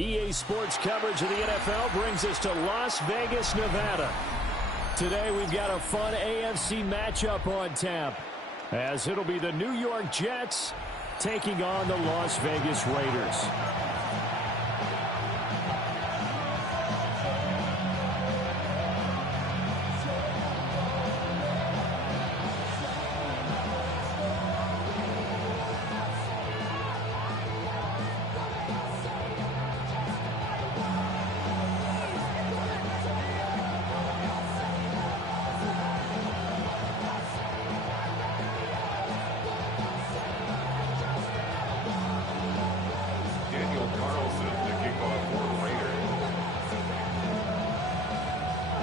EA Sports coverage of the NFL brings us to Las Vegas, Nevada. Today we've got a fun AFC matchup on tap, as it'll be the New York Jets taking on the Las Vegas Raiders.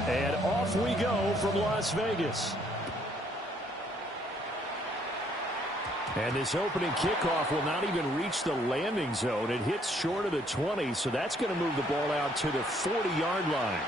And off we go from Las Vegas. And this opening kickoff will not even reach the landing zone. It hits short of the 20, so that's going to move the ball out to the 40-yard line.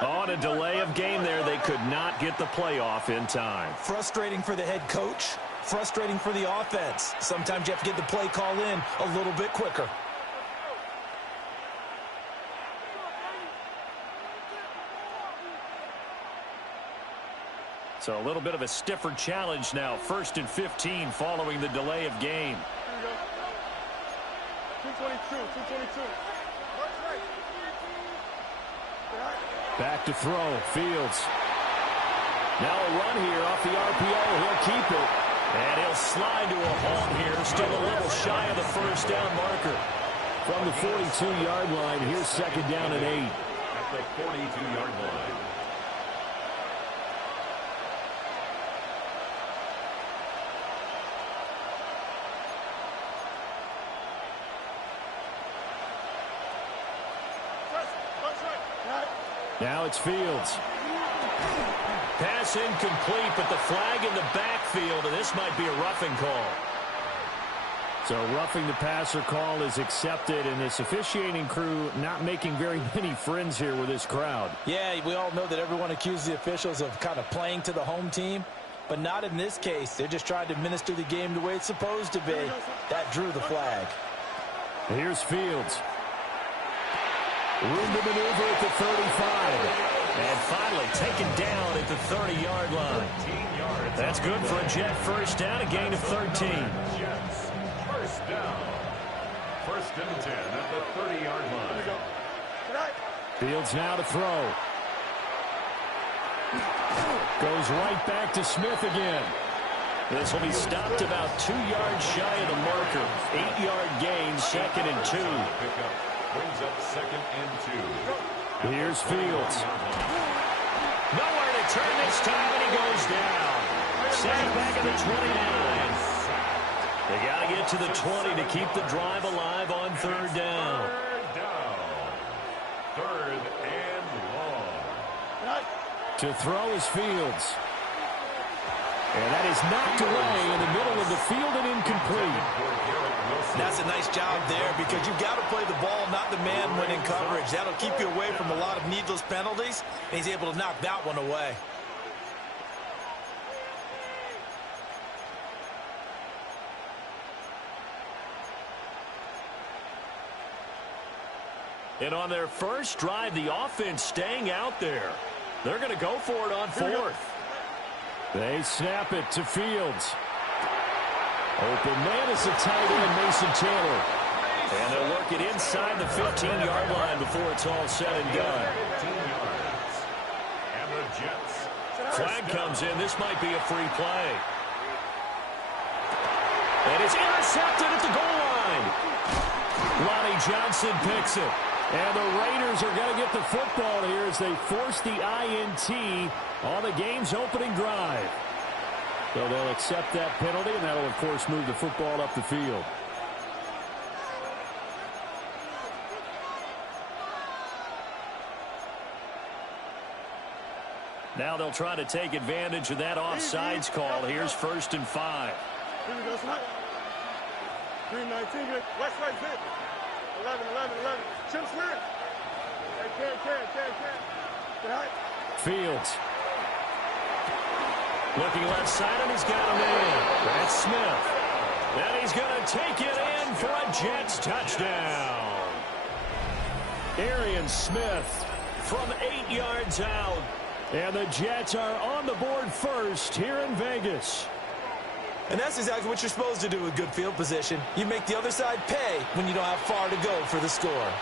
On a delay of game there, they could not get the playoff in time. Frustrating for the head coach, frustrating for the offense. Sometimes you have to get the play call in a little bit quicker. So a little bit of a stiffer challenge now. 1st and 15 following the delay of game. Here we go. 222. Back to throw. Fields. Now a run here off the RPO. He'll keep it. And he'll slide to a halt here. Still a little shy of the first down marker. From the 42-yard line, here's 2nd down and 8. At the 42-yard line. Now it's Fields. Pass incomplete, but the flag in the backfield, and this might be a roughing call. So roughing the passer call is accepted, and this officiating crew not making very many friends here with this crowd. Yeah, we all know that everyone accuses the officials of kind of playing to the home team, but not in this case. They're just trying to administer the game the way it's supposed to be. That drew the flag. Here's Fields. Room to maneuver at the 35. And finally taken down at the 30-yard line. That's good for a Jet first down, a gain of 13. Jets, first down. 1st and 10 at the 30-yard line. Fields now to throw. Goes right back to Smith again. This will be stopped about 2 yards shy of the marker. 8-yard gain, 2nd and 2. Brings up 2nd and 2. Here's Fields. Nowhere to turn this time, and he goes down. Set back at the 29. They got to get to the 20 to keep the drive alive on 3rd down. 3rd down. 3rd and long. To throw is Fields. And that is knocked away in the middle of the field and incomplete. That's a nice job there, because you've got to play the ball, not the man when in coverage. That'll keep you away from a lot of needless penalties, and he's able to knock that one away. And on their first drive, the offense staying out there. They're going to go for it on 4th. They snap it to Fields. Open man is the tight end, Mason Taylor. And they'll work it inside the 15-yard line before it's all said and done. 15 yards. And the Jets. Flag comes in. This might be a free play. And it's intercepted at the goal line. Lonnie Johnson picks it. And the Raiders are going to get the football here as they force the INT on the game's opening drive. So they'll accept that penalty, and that'll, of course, move the football up the field. Now they'll try to take advantage of that offsides call. Here's 1st and 5. Here we go, slide. 3-19, west right zip. 11. Chip swing. Can. Fields. Looking left side, and he's got him in. That's Smith. And he's going to take it in for a Jets touchdown. Arian Smith from 8 yards out. And the Jets are on the board first here in Vegas. And that's exactly what you're supposed to do with good field position. You make the other side pay when you don't have far to go for the score.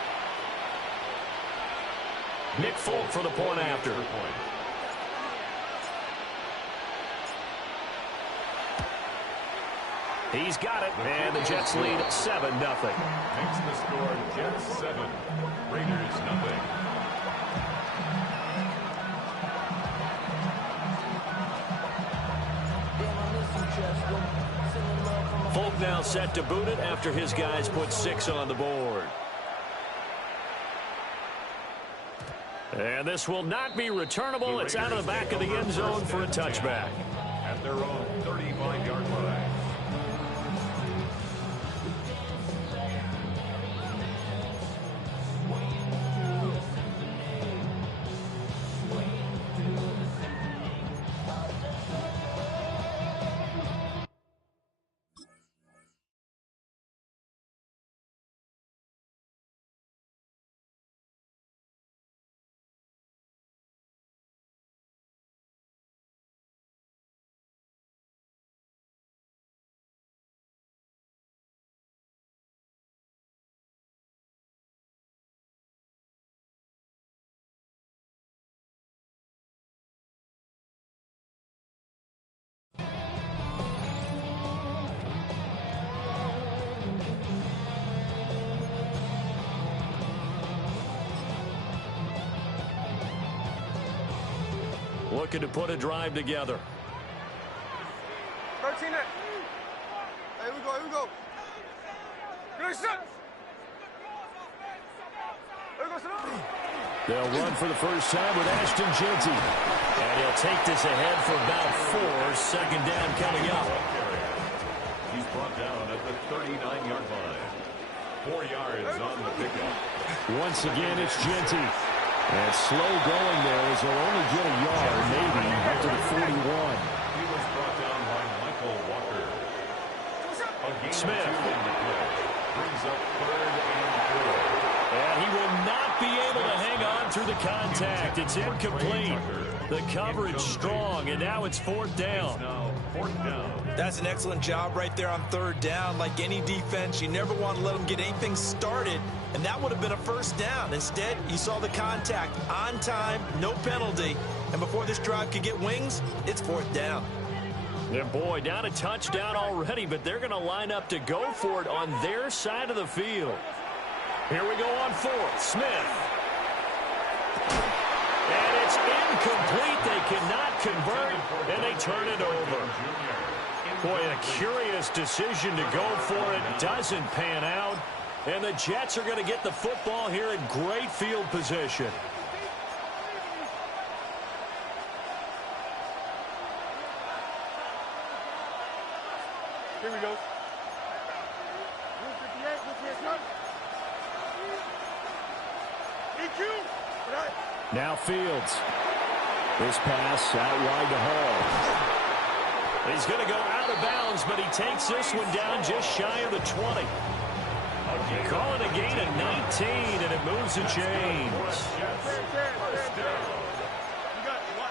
Nick Folk for the point after. He's got it, and the Jets lead 7-0. Makes the score Jets 7, Raiders 0. Folk now set to boot it after his guys put 6 on the board. And this will not be returnable. It's out of the back of the end zone for a touchback. At their own 35-yard line. Looking to put a drive together. 13 it. Here we go. Good shot. Here we go, They'll run for the first time with Ashton Jeanty. And he'll take this ahead for about 4. Second down coming up. He's brought down at the 39-yard line. 4 yards on the pickup. Once again, it's Jeanty. And slow going there as he'll only get a yard, maybe, up to the 41. He was brought down by Michael Walker. Smith. Brings up 3rd and 4. And he will not be able to hang on through the contact. It's incomplete. The coverage strong, and now it's 4th down. Now 4th down. That's an excellent job right there on 3rd down. Like any defense, you never want to let them get anything started, and that would have been a 1st down. Instead, you saw the contact on time, no penalty, and before this drive could get wings, it's 4th down. And boy, down a touchdown already, but they're going to line up to go for it on their side of the field. Here we go on 4th. Smith. And it's incomplete. They cannot convert, and they turn it over. Boy, a curious decision to go for it. Doesn't pan out. And the Jets are going to get the football here in great field position. Here we go. 58, EQ. Now Fields. This pass out wide to Hall. He's going to go out of bounds, but he takes this one down just shy of the 20. Call it a gain of 19, and it moves the chains.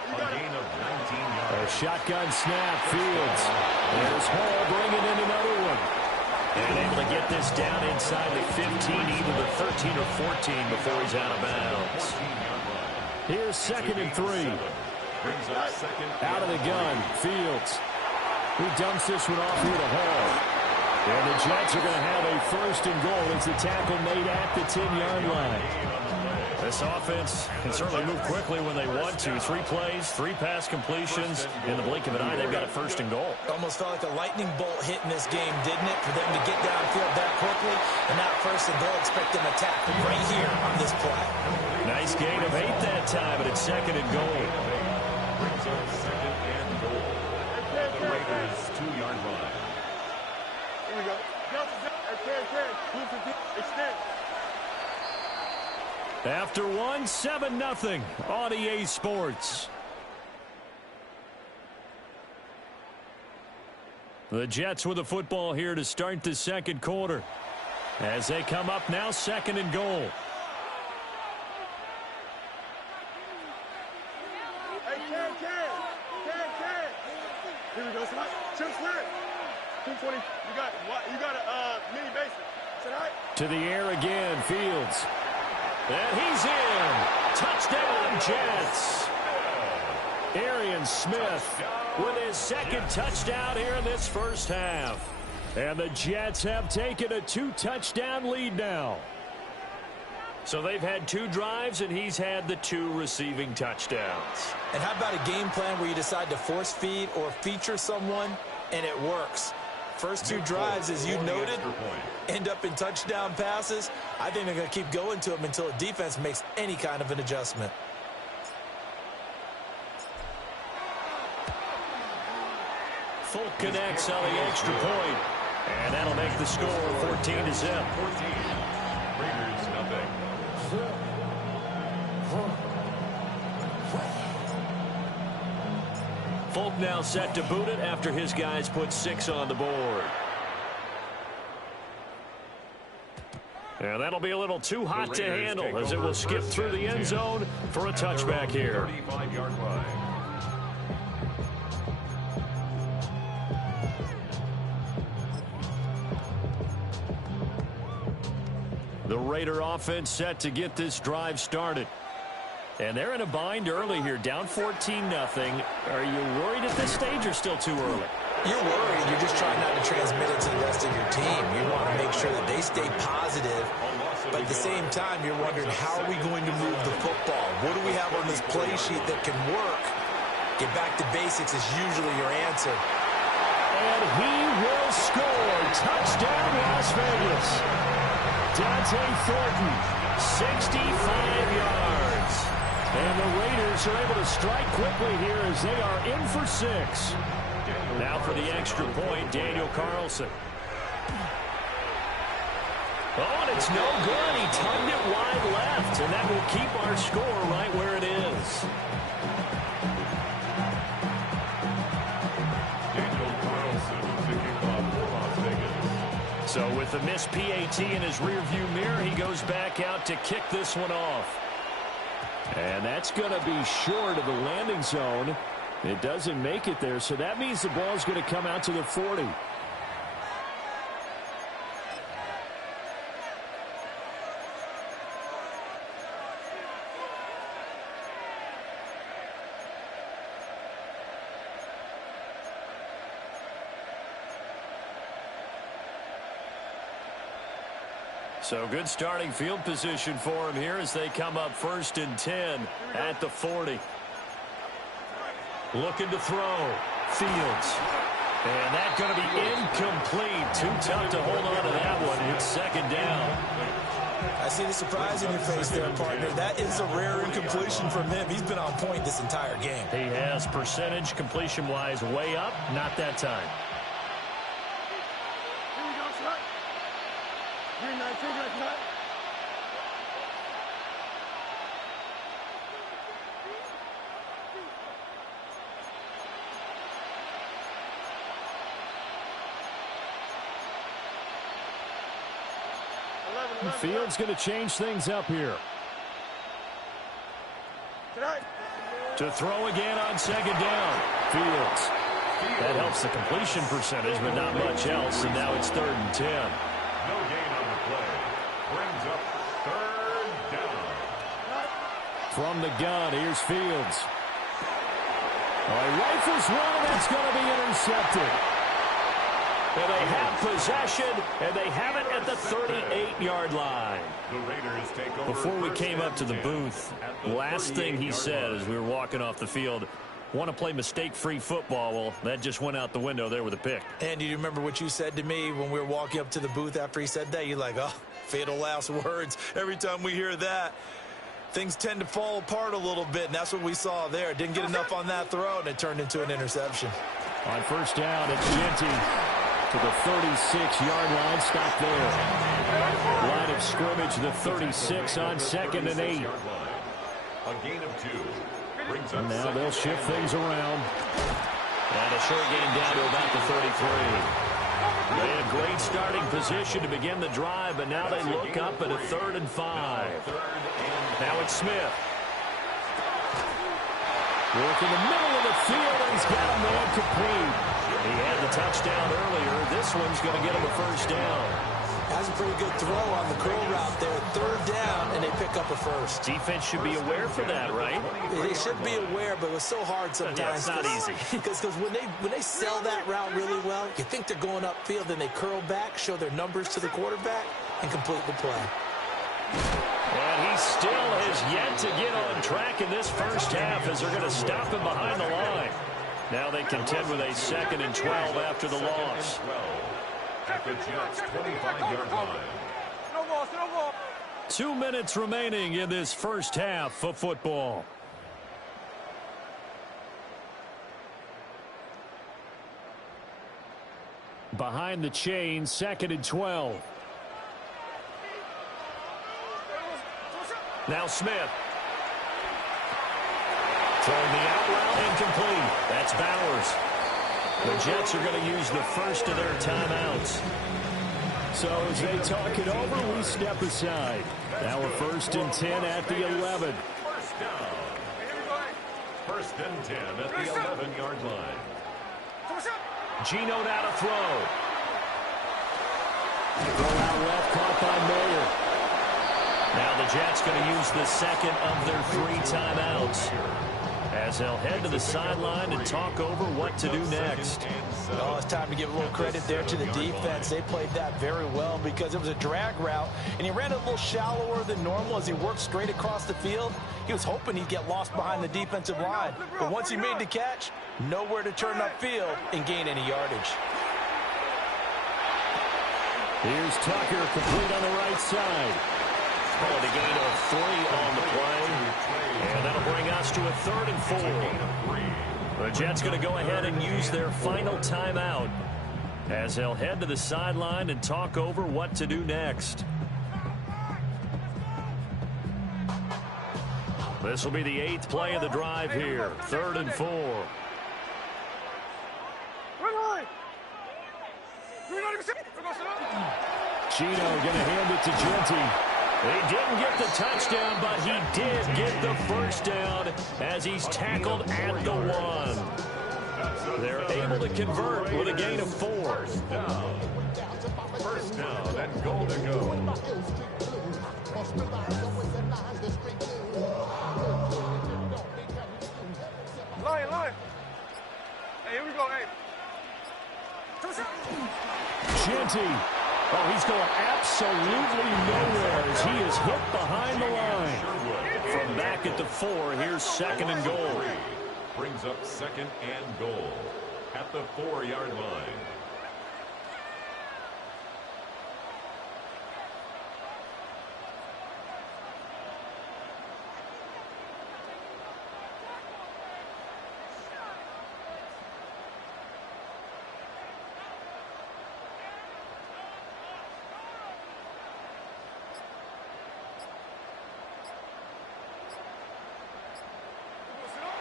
A gain of 19 yards. A shotgun snap, Fields. There's Hall bringing in another one. And able to get this down inside the 15, either the 13 or 14 before he's out of bounds. Here's 2nd and 3. Out of the gun, Fields. Who dumps this one off here to Hall. And the Jets are going to have a 1st and goal as the tackle made at the 10-yard line. This offense can certainly move quickly when they want to. 3 plays, 3 pass completions. In the blink of an eye, they've got a 1st and goal. Almost felt like a lightning bolt hit in this game, didn't it? For them to get downfield that quickly, and not 1st and goal, expect them to attack right here on this play. Nice gain of 8 that time, but it's 2nd and goal. Brings up 2nd and goal. At the Raiders' 2-yard line. Here we go. Extend. After 1, 7-0 on EA Sports. The Jets with the football here to start the 2nd quarter. As they come up now, 2nd and goal. Hey, Ken. Here we go, slide. Chip slide. 220. You got a mini basic. Is that right? To the air again, Fields. And he's in. Touchdown, Jets. Arian Smith with his 2nd touchdown here in this 1st half. And the Jets have taken a 2-touchdown lead now. So they've had 2 drives, and he's had the 2 receiving touchdowns. And how about a game plan where you decide to force feed or feature someone, and it works? First 2 drives, as you noted, end up in touchdown passes. I think they're going to keep going to them until the defense makes any kind of an adjustment. Folk connects on the extra point, and that'll make the score 14-0. 14. Raiders nothing. Folk now set to boot it after his guys put 6 on the board. And that'll be a little too hot to handle as it will skip through the end zone for a touchback here. 35-yard line. The Raider offense set to get this drive started. And they're in a bind early here, down 14-0. Are you worried at this stage or still too early? You're worried. You're just trying not to transmit it to the rest of your team. You want to make sure that they stay positive. But at the same time, you're wondering, how are we going to move the football? What do we have on this play sheet that can work? Get back to basics is usually your answer. And he will score. Touchdown, Las Vegas. Dante Thornton, 65 yards. And the Raiders are able to strike quickly here as they are in for 6. Now for the extra point, Daniel Carlson. Oh, and it's no good. He tugged it wide left, and that will keep our score right where it is. Daniel Carlson with the kickoff for Las Vegas. So with the missed PAT in his rearview mirror, he goes back out to kick this one off. And that's going to be short of the landing zone. It doesn't make it there, so that means the ball's going to come out to the 40. So good starting field position for him here as they come up 1st and 10 at the 40. Looking to throw. Fields. And that's going to be incomplete. Too tough to hold on to that one. It's 2nd down. I see the surprise in your face there, partner. That is a rare incompletion from him. He's been on point this entire game. He has percentage completion-wise way up. Not that time. Here we go, slide. Green 19, slide. Fields going to change things up here. To throw again on 2nd down. Fields. That helps the completion percentage, but not much else. And now it's 3rd and 10. No gain on the play. Brings up 3rd down. From the gun, here's Fields. He rifles one, and that's going to be intercepted. And they have possession, and they have it at the 38-yard line. The Raiders take over. Before we came up to the booth, last thing he said as we were walking off the field, want to play mistake-free football. Well, that just went out the window there with a pick. And do you remember what you said to me when we were walking up to the booth after he said that? You're like, oh, fatal last words. Every time we hear that, things tend to fall apart a little bit, and that's what we saw there. Didn't get enough on that throw, and it turned into an interception. On first down, it's Genty to the 36-yard line. Stop there. Line of scrimmage, the 36 on 2nd and 8. A gain of 2. And now they'll shift things around. And a short gain down to about the 33. They had great starting position to begin the drive, but now they look up at a 3rd and 5. Now it's Smith. Work in the middle of the field, and he's got a man complete. He had the touchdown earlier. This one's going to get him a first down. That's a pretty good throw on the curl route there. 3rd down, and they pick up a first. Defense should be aware for that, right? They should be aware, but it was so hard sometimes. Yeah, it's not easy. Because when they sell that route really well, you think they're going upfield, then they curl back, show their numbers to the quarterback, and complete the play. And he still has yet to get on track in this first half as they're going to stop him behind the line. Now they contend with a 2nd and 12 after the loss. At the Jets' 25-yard line. 2 minutes remaining in this first half of football. Behind the chain, 2nd and 12. Now Smith. Throwing the out route incomplete. That's Bowers. The Jets are going to use the first of their timeouts. So as they talk it over, we step aside. Now we're 1st and 10 at the 11. First down. 1st and 10 at the 11-yard line. Gino now to throw. Throw out left, caught by Miller. Now the Jets going to use the 2nd of their 3 timeouts as they'll head to the sideline and talk over what to do next. Oh, it's time to give a little credit there to the defense. They played that very well because it was a drag route, and he ran a little shallower than normal as he worked straight across the field. He was hoping he'd get lost behind the defensive line, but once he made the catch, nowhere to turn upfield and gain any yardage. Here's Tucker, complete on the right side. Oh, the gain of 3 on the play, and that'll bring us to a 3rd and 4. The Jets going to go ahead and use their final timeout as they'll head to the sideline and talk over what to do next. This will be the 8th play of the drive here, 3rd and 4. Gino going to hand it to Genty. He didn't get the touchdown, but he did get the first down as he's tackled at the 1. They're able to convert with a gain of 4. First down and goal to go. Line. Hey, here we go, hey. Genty. Oh, he's going absolutely nowhere as he is hit behind the line. From back at the 4, here's 2nd and goal. Brings up 2nd and goal at the 4-yard line.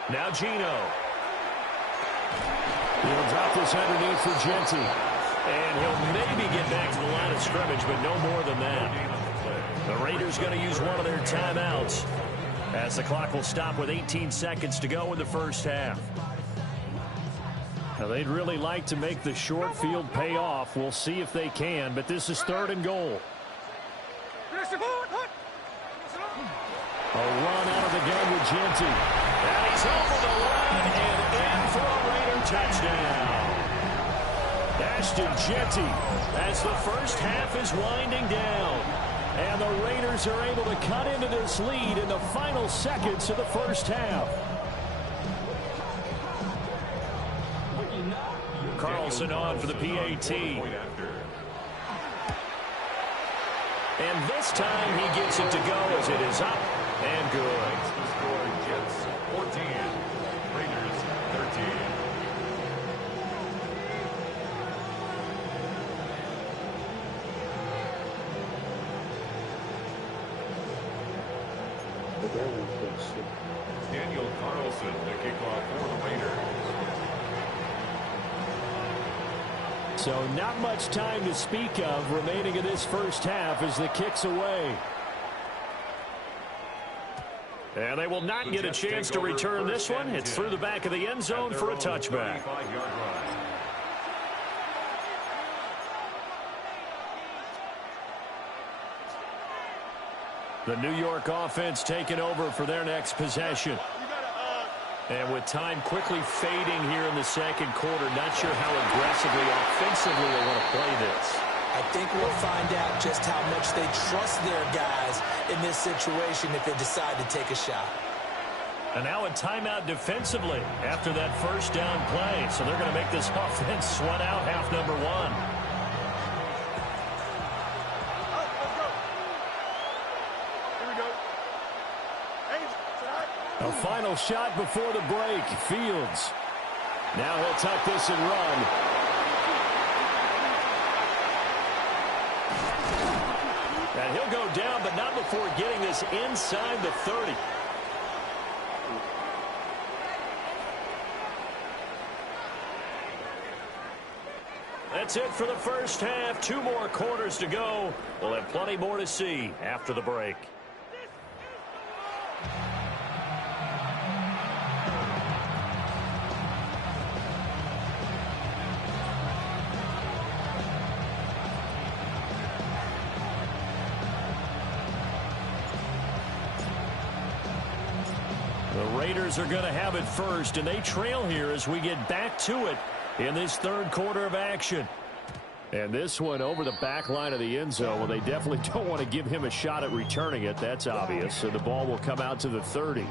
Now Gino. He'll drop this underneath for Genty. And he'll maybe get back to the line of scrimmage, but no more than that. The Raiders going to use one of their timeouts as the clock will stop with 18 seconds to go in the first half. Now they'd really like to make the short field pay off. We'll see if they can, but this is 3rd and goal. A run out of the gun with Genty. And he's over the line and in for a Raider touchdown. As Christian Jeanty as the first half is winding down. And the Raiders are able to cut into this lead in the final seconds of the first half. Carlson on for the PAT. And this time he gets it to go as it is up and good. The score, Jets 14, Raiders 13. Daniel Carlson to kick off for the Raiders. So not much time to speak of remaining in this first half as the kick's away. And they will not get a chance to return this one. It's through the back of the end zone for a touchback. The New York offense taking over for their next possession. And with time quickly fading here in the second quarter, not sure how aggressively, offensively they want to play this. I think we'll find out just how much they trust their guys in this situation if they decide to take a shot. And now a timeout defensively after that first down play. So they're going to make this offense sweat out half number one. A final shot before the break. Fields. Now he'll tuck this and run. And he'll go down, but not before getting this inside the 30. That's it for the first half. 2 more quarters to go. We'll have plenty more to see after the break. The Raiders are going to have it first, and they trail here as we get back to it in this third quarter of action. And this one over the back line of the end zone. Well, they definitely don't want to give him a shot at returning it. That's obvious. So the ball will come out to the 30.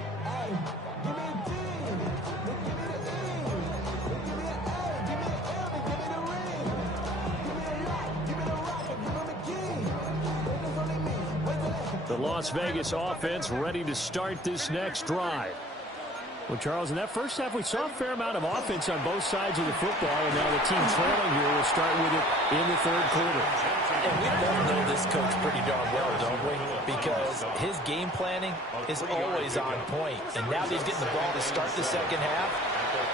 The Las Vegas offense ready to start this next drive. Well, Charles, in that first half, we saw a fair amount of offense on both sides of the football, and now the team trailing here will start with it in the third quarter. And we both know this coach pretty darn well, don't we? Because his game planning is always on point. And now that he's getting the ball to start the second half,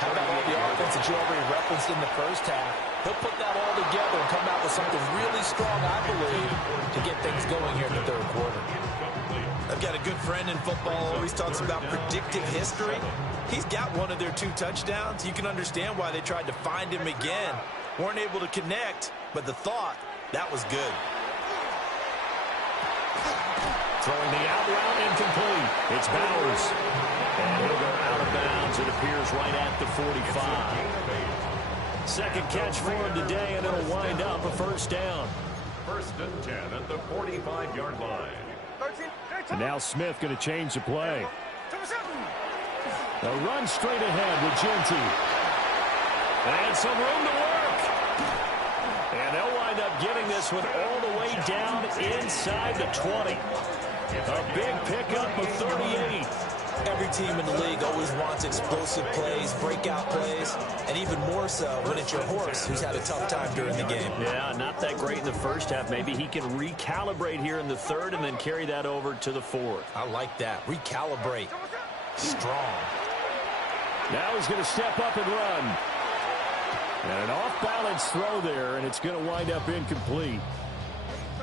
how about all the offense that you already referenced in the first half? He'll put that all together and come out with something really strong, I believe, to get things going here in the third quarter. I've got a good friend in football, always talks about predictive history. He's got one of their 2 touchdowns. You can understand why they tried to find him again. Weren't able to connect, but the thought, that was good. Throwing the out route incomplete. It's Bowers. And he'll go out of bounds, it appears, right at the 45. Second catch for him today, and it'll wind up a first down. First and 10 at the 45-yard line. And now Smith going to change the play. A run straight ahead with Jeanty. And some room to work. And they'll wind up getting this one all the way down inside the 20. A big pickup of 38. Every team in the league always wants explosive plays, breakout plays, and even more so when it's your horse who's had a tough time during the game. Yeah, not that great in the first half. Maybe he can recalibrate here in the third and then carry that over to the fourth. I like that. Recalibrate. Strong. Now he's going to step up and run. And an off-balance throw there, and it's going to wind up incomplete.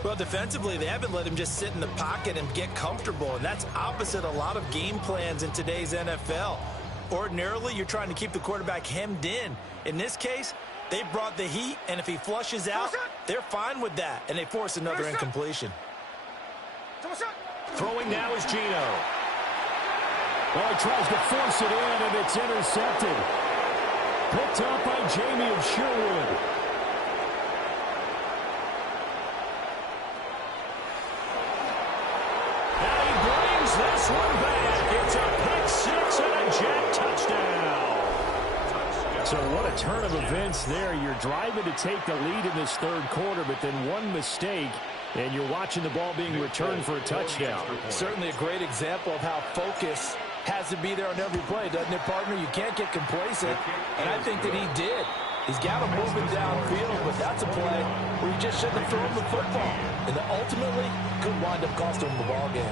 Well, defensively, they haven't let him just sit in the pocket and get comfortable, and that's opposite a lot of game plans in today's NFL. Ordinarily, you're trying to keep the quarterback hemmed in. In this case, they brought the heat, and if he flushes out, they're fine with that, and they force another incompletion. Throwing now is Gino. Well, he tries to force it in, and it's intercepted. Picked up by Jamie of Sherwood. a turn of events there. You're driving to take the lead in this third quarter, but then one mistake, and you're watching the ball being returned for a touchdown. Certainly a great example of how focus has to be there on every play, doesn't it, partner? You can't get complacent, and I think that he did. He's got him moving downfield, but that's a play where you just shouldn't have thrown the football. And ultimately, could wind up costing him the ball game.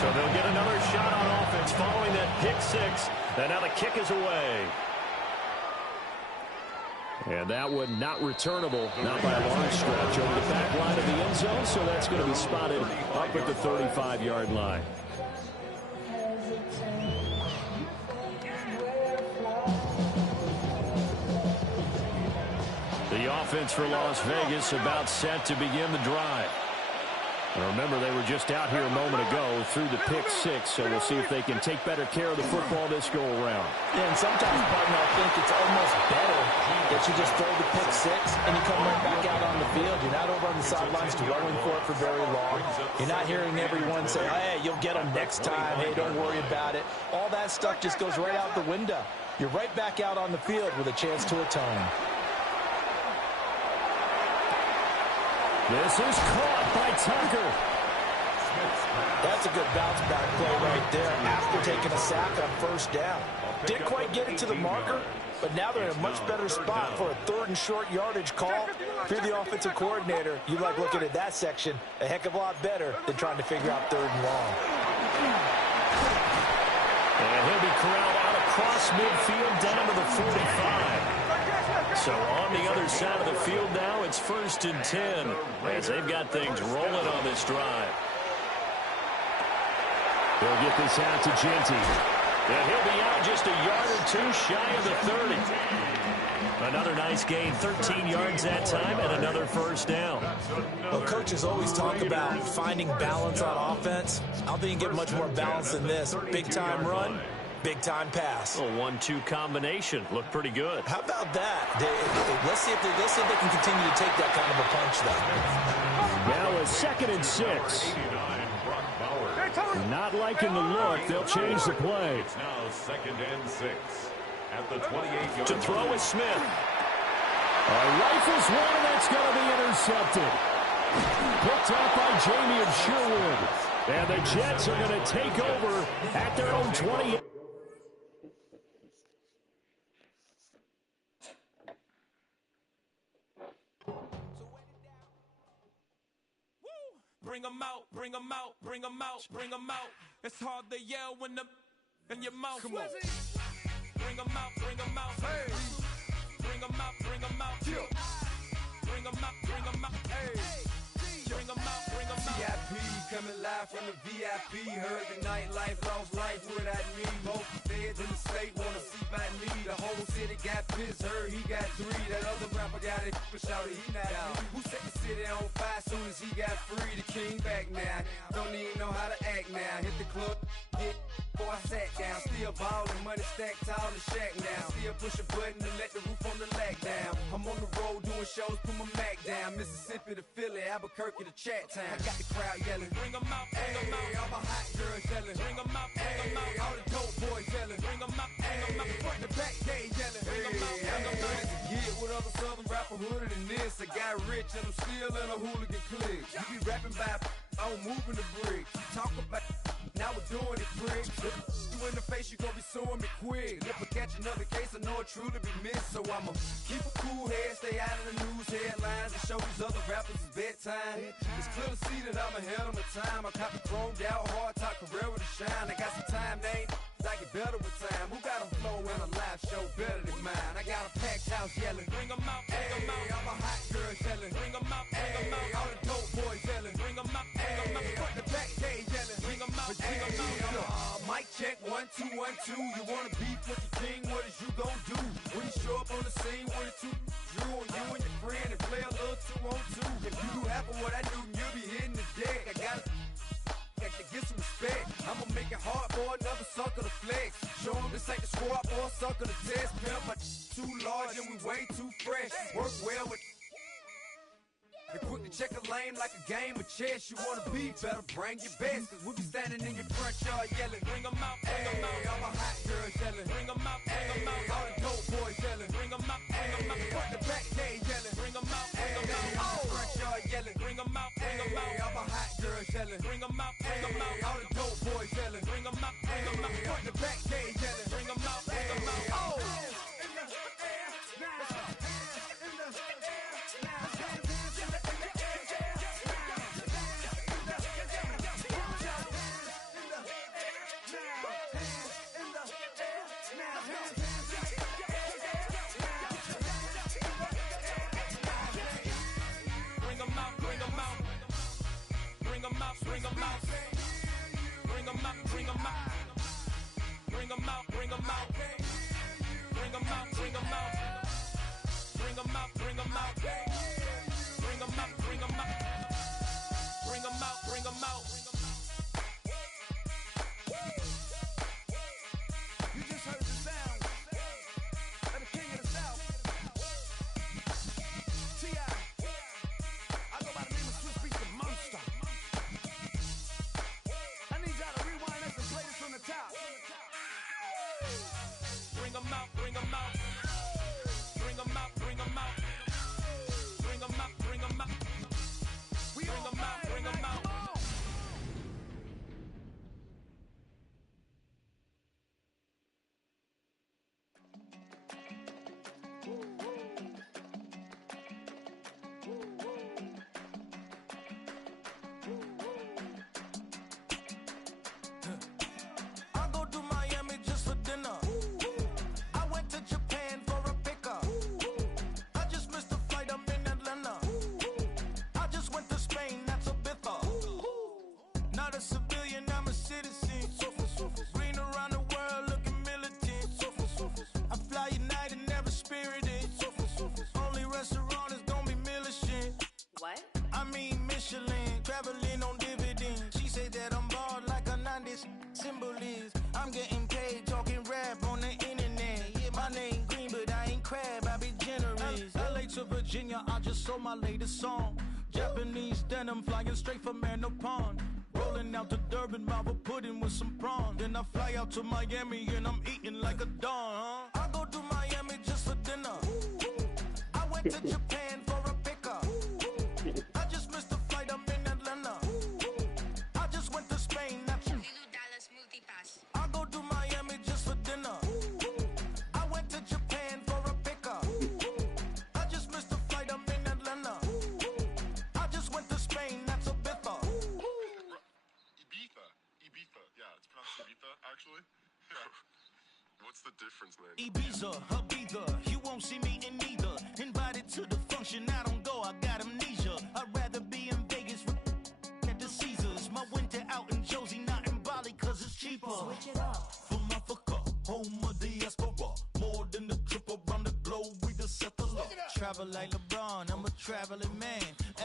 So they'll get another shot on offense following that pick six. And now the kick is away. And that one not returnable, not by a long stretch, over the back line of the end zone. So that's going to be spotted up at the 35-yard line. The offense for Las Vegas about set to begin the drive. And remember, they were just out here a moment ago through the pick six, so we'll see if they can take better care of the football this go around. Yeah, and sometimes, partner, I think it's almost better that you just throw the pick six and you come right back out on the field. You're not over on the sidelines dwelling for it for very long. You're not hearing everyone say, hey, you'll get them next time. Hey, don't worry about it. All that stuff just goes right out the window. You're right back out on the field with a chance to atone. This is caught by Tucker. That's a good bounce-back play right there after taking a sack on first down. Didn't quite get it to the marker, but now they're in a much better spot for a third and short yardage call. If you're the offensive coordinator, you like looking at that section a heck of a lot better than trying to figure out third and long. And he'll be corralled out across midfield down to the 45. So on the other side of the field now, it's 1st and 10 as they've got things rolling on this drive. They'll get this out to Genty. And he'll be out just a yard or two shy of the 30. Another nice gain, 13 yards that time, and another first down. Well, coaches always talk about finding balance on offense. I don't think you get much more balance than this. Big-time run, big-time pass. A 1-2 combination. Looked pretty good. How about that? Let's see if they can continue to take that kind of a punch, though. Now a 2nd and 6. Not liking the look. They'll change the play. It's now 2nd and 6 at the 28-yard to throw is Smith. Rifles one, that's going to be intercepted. Picked up by Jamie of Sherwood. And the Jets are going to take over at their own 20. Bring 'em out, bring 'em out, bring 'em out, bring 'em out. It's hard to yell when the in your mouth. Come on. Bring 'em out, bring 'em out. Hey. Bring 'em out, bring 'em out. Yeah. Bring 'em out, bring 'em out. Hey. Bring 'em out, bring 'em out. VIP coming live from the VIP. Heard the nightlife, lost life without me. Both feds in the state wanna see by me. The whole city got pissed, heard he got 3. That other rapper got it, but shouted he not out. Who set the city on fire soon as he got free? The king back now, don't even know how to act now. Hit the club, get before I sat down. Still ballin', money stacked tall and shack now. Still push a button to let the roof on the lag down. I'm on the road doing shows, put my Mac down. Mississippi to Philly, Albuquerque to Chat Town. I got the crowd yelling, bring 'em out, bring 'em out. All my hot girls yelling, bring 'em out, bring 'em out. All the dope boys yelling, bring 'em out, bring 'em out. Front to back, they yelling, bring 'em out, bring 'em out. It's a get with other southern rapper hooded than this. I got rich and I'm still in a hooligan clique. You be rapping by, I'm moving the bricks. You talk about, now we're doing it, bricks. You in the face, you gon' be suing me quick. If I catch another case, I know it truly be missed. So I'ma keep a cool head, stay out of the news headlines, and show these other rappers it's bedtime. It's clear to see that I'm ahead of my time. I caught the chromed out, hard top career with a shine. I got some time, they ain't I get better with time. Who got a flow and a live show better than mine? I got a packed house yelling, bring 'em out, bring 'em out. All my hot girls yelling, bring 'em out, bring 'em out. All the dope boys yelling, bring 'em out, bring 'em out. Front the back, they yelling, bring 'em out, bring 'em out. Mic check, 1 2 1 2. You wanna beef with the king? What is you gon' do when you show up on the scene with a 2 drew on you and your friend and play a little what I do, you'll be hitting the deck. I gotta get some respect. I'ma make it hard for another sucker to flex. Show him this ain't the squad for a sucker to test. Pimp, my too large and we way too fresh. Work well with and quick to check a lane like a game of chess. You wanna be better, bring your best. Cause we be standing in your front yard yelling. Bring 'em out, bring 'em out. All my hot girls yelling. Bring 'em out, bring 'em out. All the dope boys yelling. Bring 'em out, bring 'em out. Front to back, they yelling. Bring 'em out, bring 'em out. All the front yard yelling. Bring 'em out, bring 'em out. All my hot girls yelling. Bring 'em out, bring 'em out. All the dope boys yelling. Bring 'em out, bring 'em out. Front to back, they yelling. Bring 'em out, bring 'em out. Oh! Bring 'em out, bring 'em out. Bring 'em out, bring 'em out. Bring 'em out, bring 'em out. Bring 'em out, bring 'em out. Bring 'em out, bring 'em out. Bring 'em out, bring 'em out. Bring 'em out, bring 'em out. Bring 'em out, bring 'em out. You just heard the sound of the king of the south. T.I. I go by the name of Swiss Beats the Monster. I need y'all to rewind this and play this from the top. Bring 'em out, bring 'em out. Bring 'em out, bring 'em out. Bring 'em out, bring 'em out. We Bring 'em out, bring 'em out. I go to Miami just for dinner. I went to Japan for a pickup. I just missed a flight, I'm in Atlanta. I just went to Spain, that's a bither. Not a civilian, I'm a citizen. Green around the world, looking militant. I fly United, never spirited. Only restaurant is gonna be militant. What? I mean Michelin, traveling on dividends. She say that I'm bald like a 90s symbol is. I'm getting paid talking rap on the internet. Yeah, my name green, but I ain't crab, I be generous. LA to Virginia, I just sold my latest song. Japanese denim flying straight from Manopon. Rolling out to Durban, Marvel pudding with some prawns. Then I fly out to Miami and I'm eating like a don, huh? I go to Miami just for dinner. I went to Japan for a pickup. I just missed a flight, I'm in Atlanta. I just went to Spain, that's I go to Miami just for dinner. I went to Japan for a pickup. I just missed a flight, I'm in Atlanta. I just went to Spain, that's a bither. Ibiza. Yeah, it's pronounced Ibiza, actually. What's the difference, man? Ibiza, Ibiza, you won't see me in neither. Invited to the function, I don't go, I got amnesia. I'd rather be in Vegas at the Caesars. My winter out in Josie, not in Bali, cause it's cheaper. Switch it up. From Africa, home of the diaspora. More than the trip around the globe, we the settler. Travel like LeBron, I'm a traveling man.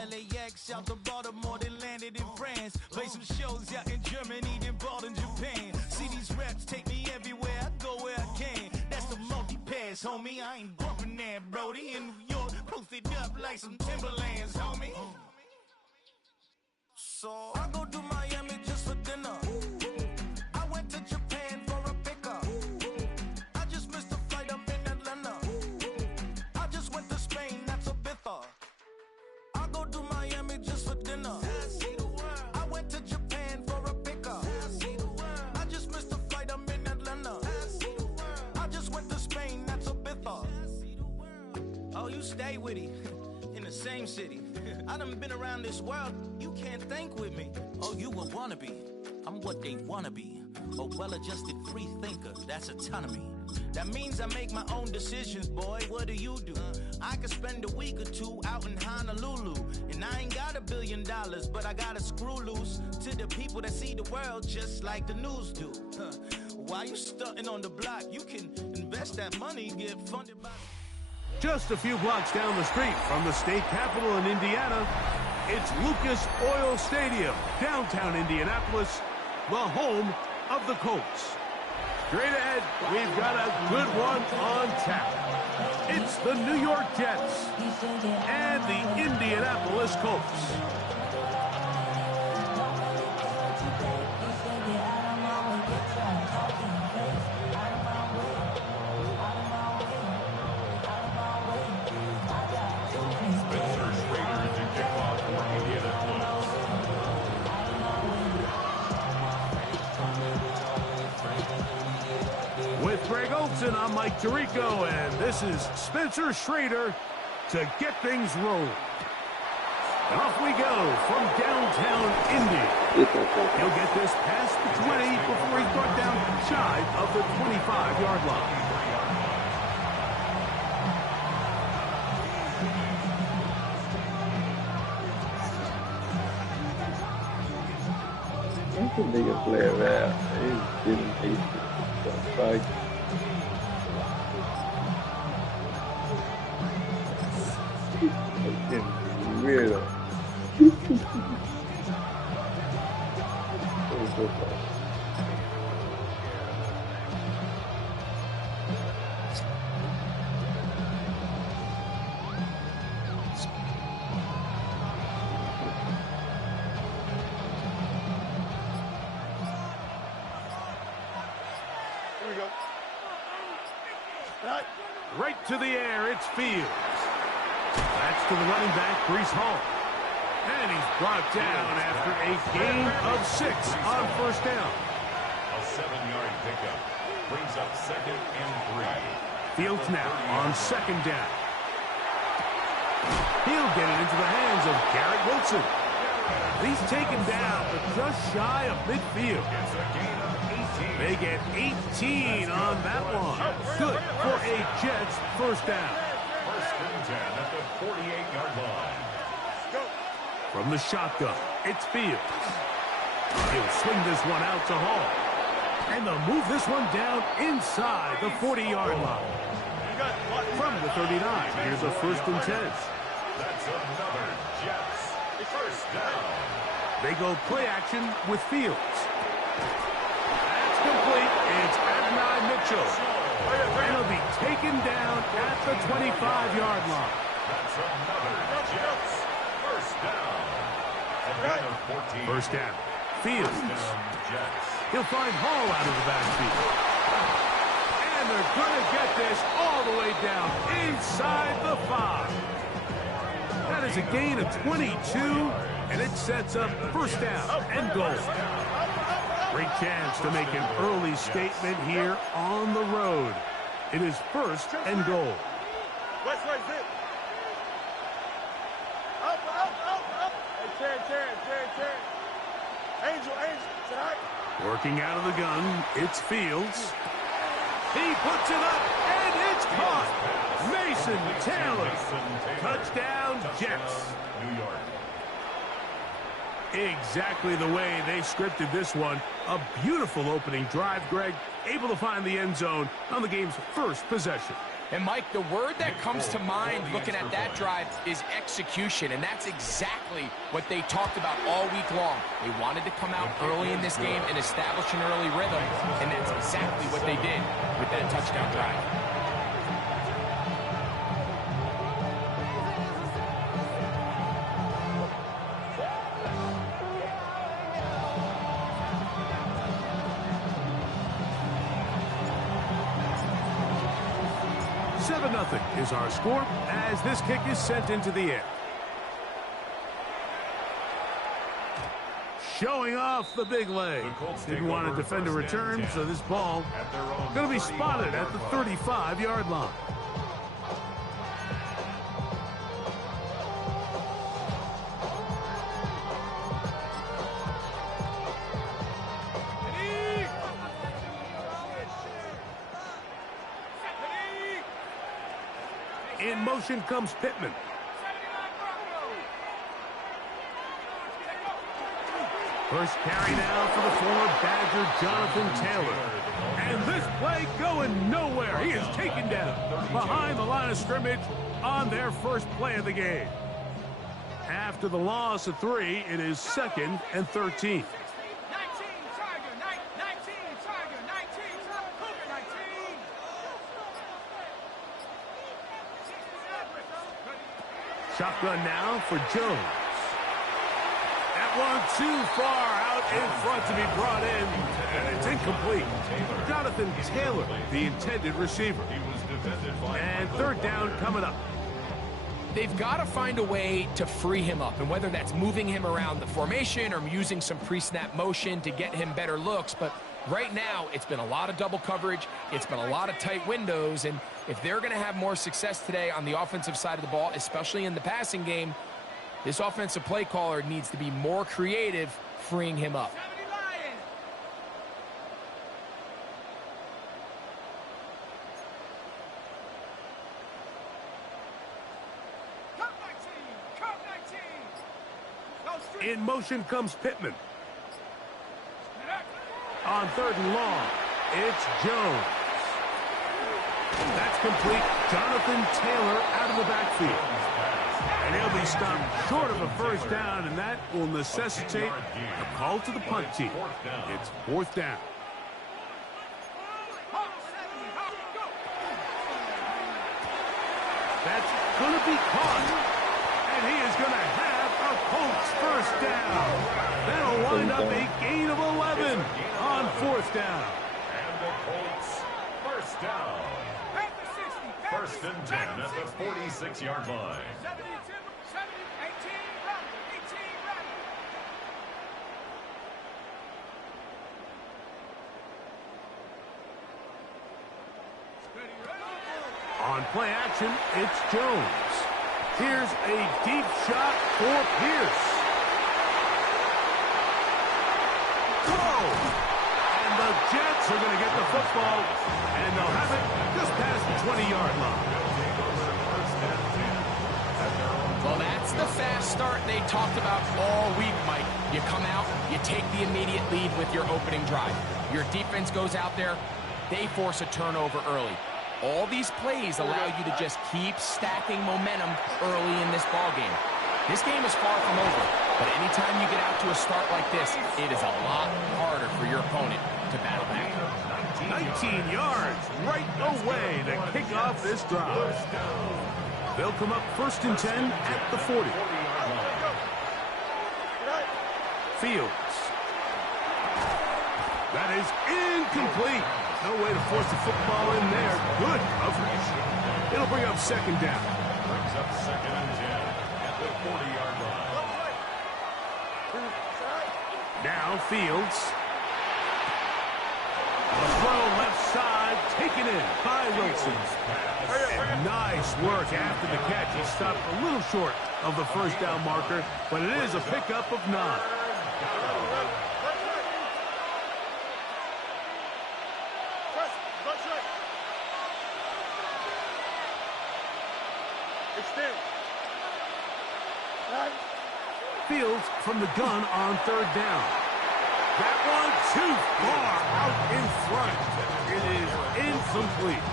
LAX out to Baltimore, then landed in France. Play some shows out in Germany, then bought in Japan. See these reps take me everywhere, I go where I can. That's the multi-pass, homie. I ain't bumping that, Brody. In New York, posted up like some Timberlands, homie. So I go to Miami just for dinner. I went to Japan for a pickup. I just missed a flight, I'm in Atlanta. I just went to Spain, that's a bither. I go to Miami just for dinner. I went to Japan for a pickup. I just missed a flight, I'm in Atlanta. I just went to Spain, that's a bither. Oh, you stay with it. In the same city. I done been around this world, you can't think with me. Oh, you a wannabe, I'm what they wanna be. A well-adjusted free thinker, that's autonomy. That means I make my own decisions, boy, what do you do? I could spend a week or two out in Honolulu. And I ain't got $1 billion, but I got a screw loose to the people that see the world just like the news do. While you stunting on the block, you can invest that money, get funded by... Just a few blocks down the street from the state capitol in Indiana, It's Lucas Oil Stadium, downtown Indianapolis, the home of the Colts. Straight ahead, we've got a good one on tap. It's the New York Jets and the Indianapolis Colts. Greg Olson, I'm Mike Tirico, and this is Spencer Schrader to get things rolling. And off we go from downtown Indy. He'll get this past the 20 before he's brought down shy of the 25-yard line. That's the biggest player there. He didn't hate the fight. Weirdo. Here we go. Right to the air, it's Fields. That's to the running back, Breece Hall. And he's brought down after a gain of 6 on first down. A 7-yard pickup brings up 2nd and 3. Fields now on 2nd down. He'll get it into the hands of Garrett Wilson. He's taken down, but just shy of midfield. It's a gain of 18. They get 18 on that one. Good for a Jets first down. 1st and 10 at the 48-yard line. From the shotgun, it's Fields. He'll swing this one out to Hall. And they'll move this one down inside the 40-yard line. From the 39, here's a 1st and 10. That's another Jets first down. They go play action with Fields. That's complete. It's Adonai Mitchell. And he'll be taken down at the 25-yard line. That's another Jets first down. A gain of 14. First down. Fields. Down Jets. He'll find Hall out of the backfield. And they're going to get this all the way down inside the 5. That is a gain of 22, and it sets up first down and goal. Great chance to make an early statement here on the road. It is 1st and goal. West, sit. Up. Hey, Terry. Angel, say hi. Working out of the gun, it's Fields. He puts it up, and it's caught. Mason Taylor. Touchdown, Jets. New York. Exactly the way they scripted this one. A beautiful opening drive, Greg. Able to find the end zone on the game's first possession. And, Mike, the word that comes to mind looking at that drive is execution, and that's exactly what they talked about all week long. They wanted to come out early in this game and establish an early rhythm, and that's exactly what they did with that touchdown drive. Nothing is our score as this kick is sent into the air. Showing off the big leg. Didn't want to defend a return, so this ball going to be spotted at the 35-yard line. In motion comes Pittman. First carry now for the former Badger Jonathan Taylor. And this play going nowhere. He is taken down behind the line of scrimmage on their first play of the game. After the loss of 3, it is 2nd and 13. Shotgun now for Jones. That one too far out in front to be brought in, and it's incomplete. Jonathan Taylor, the intended receiver. And 3rd down coming up. They've got to find a way to free him up, and whether that's moving him around the formation or using some pre-snap motion to get him better looks, but right now it's been a lot of double coverage, it's been a lot of tight windows, and if they're going to have more success today on the offensive side of the ball, especially in the passing game, this offensive play caller needs to be more creative, freeing him up. In motion comes Pittman. On 3rd and long, it's Jones. That's complete. Jonathan Taylor out of the backfield. And he'll be stopped short of a 1st down, and that will necessitate a call to the punt team. It's 4th down. That's going to be caught. And he is going to have a Colts 1st down. That'll wind up a gain of 11 on 4th down. And the Colts 1st down. 1st and 10 at the 46-yard line. On play action, it's Jones. Here's a deep shot for Pierce. Whoa! And the Jets are going to get the football, and they'll have it just past the 20-yard line. Well, that's the fast start they talked about all week, Mike. You come out, you take the immediate lead with your opening drive. Your defense goes out there, they force a turnover early. All these plays allow you to just keep stacking momentum early in this ball game. This game is far from over, but anytime you get out to a start like this, it is a lot harder for your opponent to battle back. 19 yards right away to kick off this drive. They'll come up 1st and 10 at the 40. Fields. That is incomplete. No way to force the football in there. Good coverage. It'll bring up 2nd down. Brings up 2nd and 10 at the 40-yard line. Now Fields. A throw left side, taken in by Wilson. And nice work after the catch. He stopped a little short of the 1st down marker, but it is a pickup of 9. Fields from the gun on 3rd down. That one too far out in front. It is incomplete.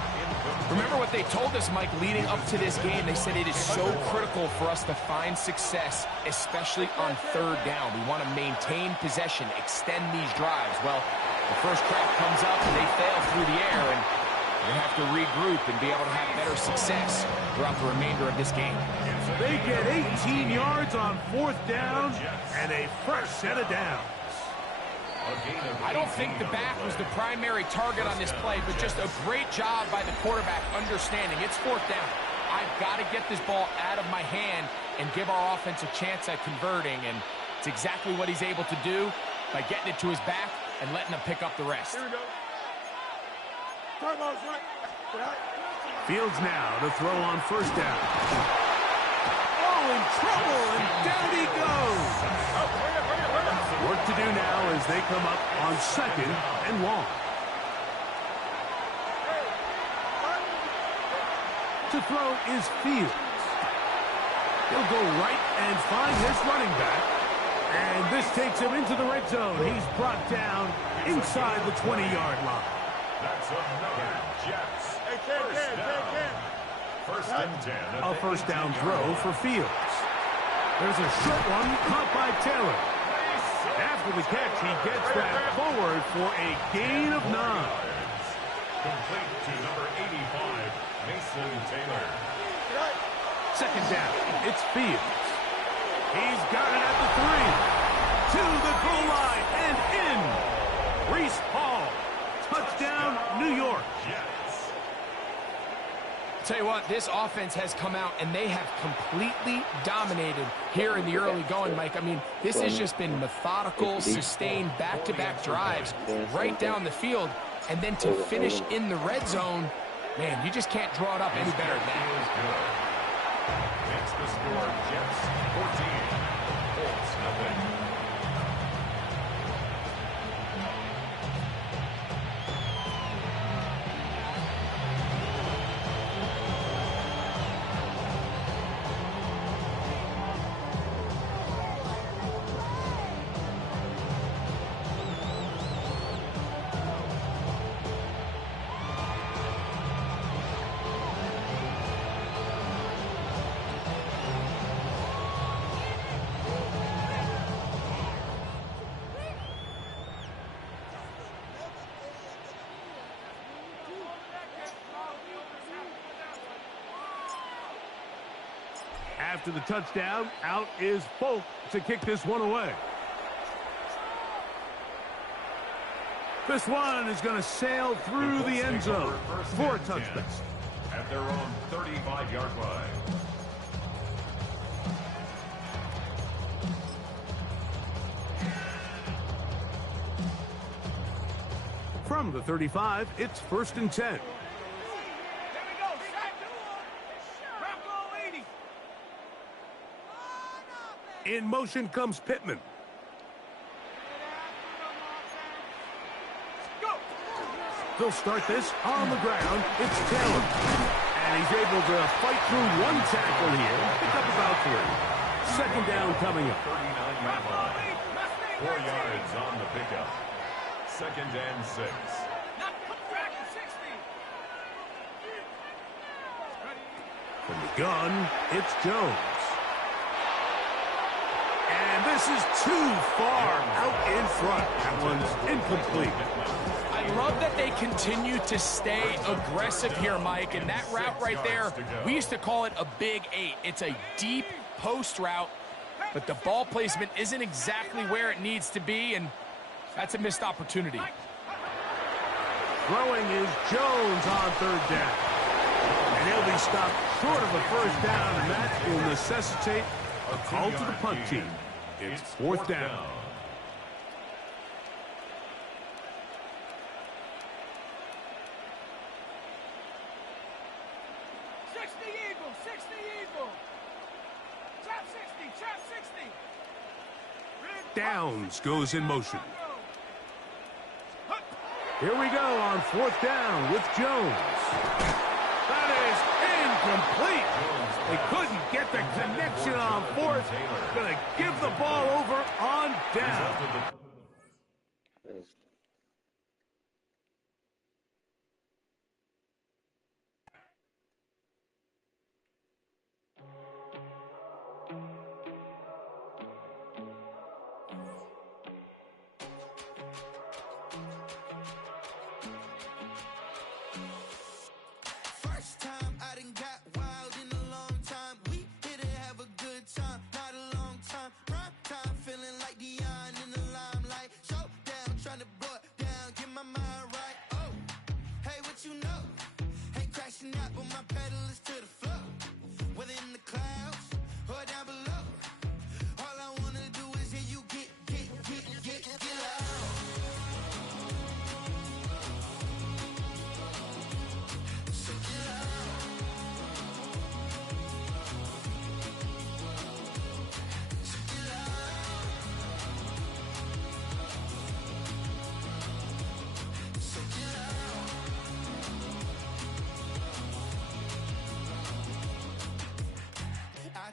Remember what they told us, Mike, leading up to this game. They said it is so critical for us to find success, especially on 3rd down. We want to maintain possession, extend these drives. Well, the first crack comes up and they fail through the air, and they have to regroup and be able to have better success throughout the remainder of this game. They get 18 yards on 4th down and a fresh set of downs. I don't think the back was the primary target on this play, but just a great job by the quarterback understanding it's 4th down. I've got to get this ball out of my hand and give our offense a chance at converting, and it's exactly what he's able to do by getting it to his back and letting him pick up the rest. Here we go. Fields now to throw on 1st down. Oh, in trouble, and down he goes. Work to do now as they come up on 2nd and long. To throw is Fields. He'll go right and find his running back. And this takes him into the red zone. He's brought down inside the 20-yard line. That's another Jets. First and 10. A 1st down throw for Fields. There's a short one caught by Taylor. After the catch, he gets that forward for a gain of 9. Complete to number 85, Mason Taylor. Second down, it's Fields. He's got it at the 3. To the goal line and in. Breece Hall. Touchdown, New York. Jets. Tell you what, this offense has come out and they have completely dominated here in the early going, Mike. I mean, this has just been methodical, sustained back-to-back drives right down the field. And then to finish in the red zone, man, you just can't draw it up any better than that. Makes the score Jets 14, Colts nothing. After the touchdown, out is Folk to kick this one away. This one is going to sail through the end zone for a touchdown. At their own 35-yard line. From the 35, it's 1st and 10. In motion comes Pittman. They'll start this on the ground. It's Taylor. And he's able to fight through one tackle here. Pick up about 3. Second down coming up. 39-yard line. 4 yards on the pickup. 2nd and 6. From the gun, it's Jones. And this is too far out in front. That one's incomplete. I love that they continue to stay aggressive here, Mike. And that route right there, we used to call it a big 8. It's a deep post route, but the ball placement isn't exactly where it needs to be, and that's a missed opportunity. Throwing is Jones on 3rd down. And he'll be stopped short of a 1st down, and that will necessitate a call to the punt team. It's 4th down. Downs goes in motion. Here we go on 4th down with Jones. That is incomplete. They couldn't get the connection on 4th. Going to give the ball over on down.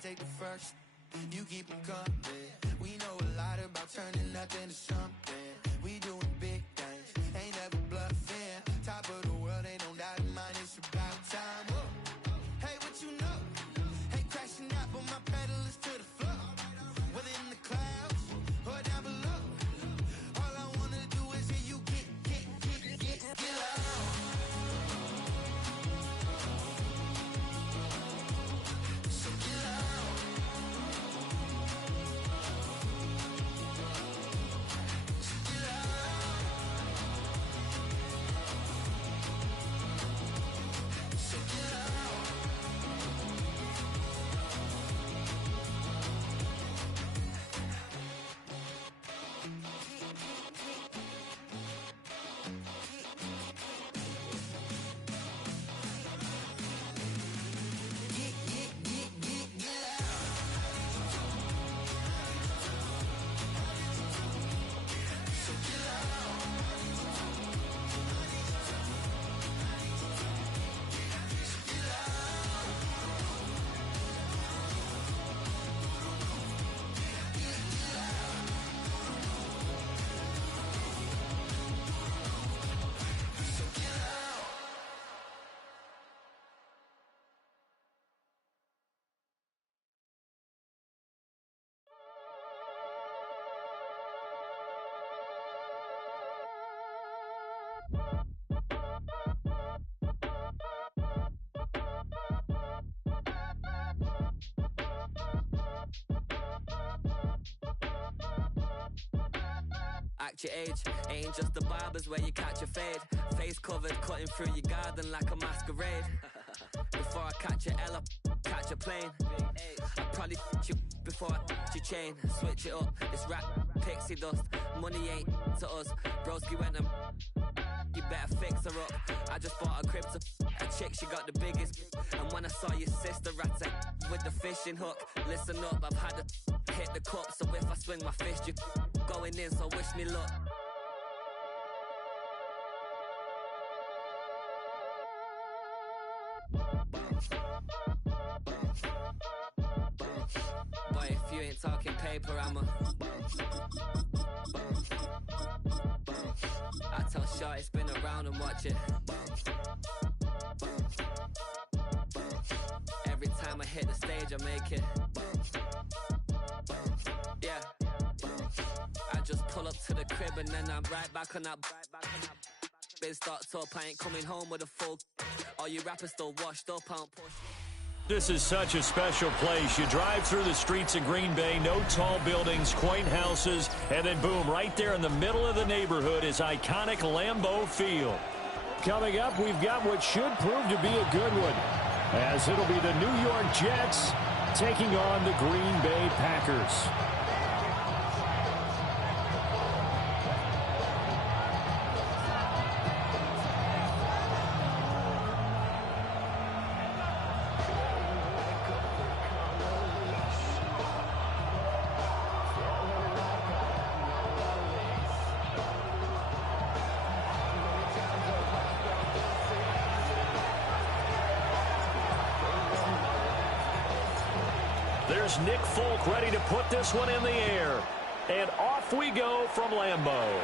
Take the first, you keep them coming. We know a lot about turning nothing to something. We doing big things, ain't never bluffing. Top of the world, ain't no doubt in mine, it's about time. Whoa. Hey, what you know? Ain't crashing out, but my pedal is to the floor. H2H ain't just the barbers where you catch a fade. Face covered, cutting through your garden like a masquerade. Before I catch a L up, catch a plane. I probably you before I your chain. Switch it up, this rap pixie dust. Money ain't to us. Broski went and you better fix her up. I just bought a crib to a chick, she got the biggest. And when I saw your sister rat with the fishing hook, listen up, I've had to hit the cup. So if I swing my fist, you going in, so wish me luck. Boy, if you ain't talking paper, I'm a I tell Shorty spin around and watch it. Every time I hit the stage, I make it. Yeah. I just pull up to the crib and then I'm right back on that. Been starts up, I ain't coming home with a full. All you rappers still washed up, I don't push. This is such a special place. You drive through the streets of Green Bay, no tall buildings, quaint houses, and then boom, right there in the middle of the neighborhood is iconic Lambeau Field. Coming up, we've got what should prove to be a good one, as it'll be the New York Jets taking on the Green Bay Packers. There's Nick Folk ready to put this one in the air. And off we go from Lambeau.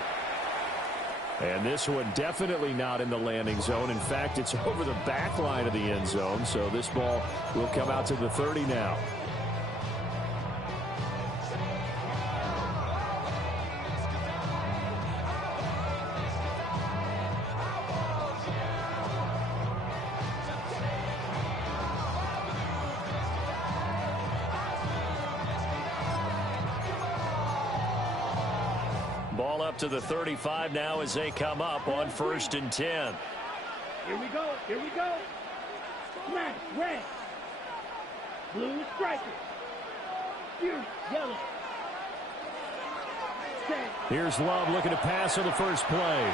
And this one definitely not in the landing zone. In fact, it's over the back line of the end zone. So this ball will come out to the 30 now. Ball up to the 35 now as they come up on 1st and 10. Here we go. Here we go. Black, red. Blue, striker. Blue, yellow. Here's Love looking to pass on the first play.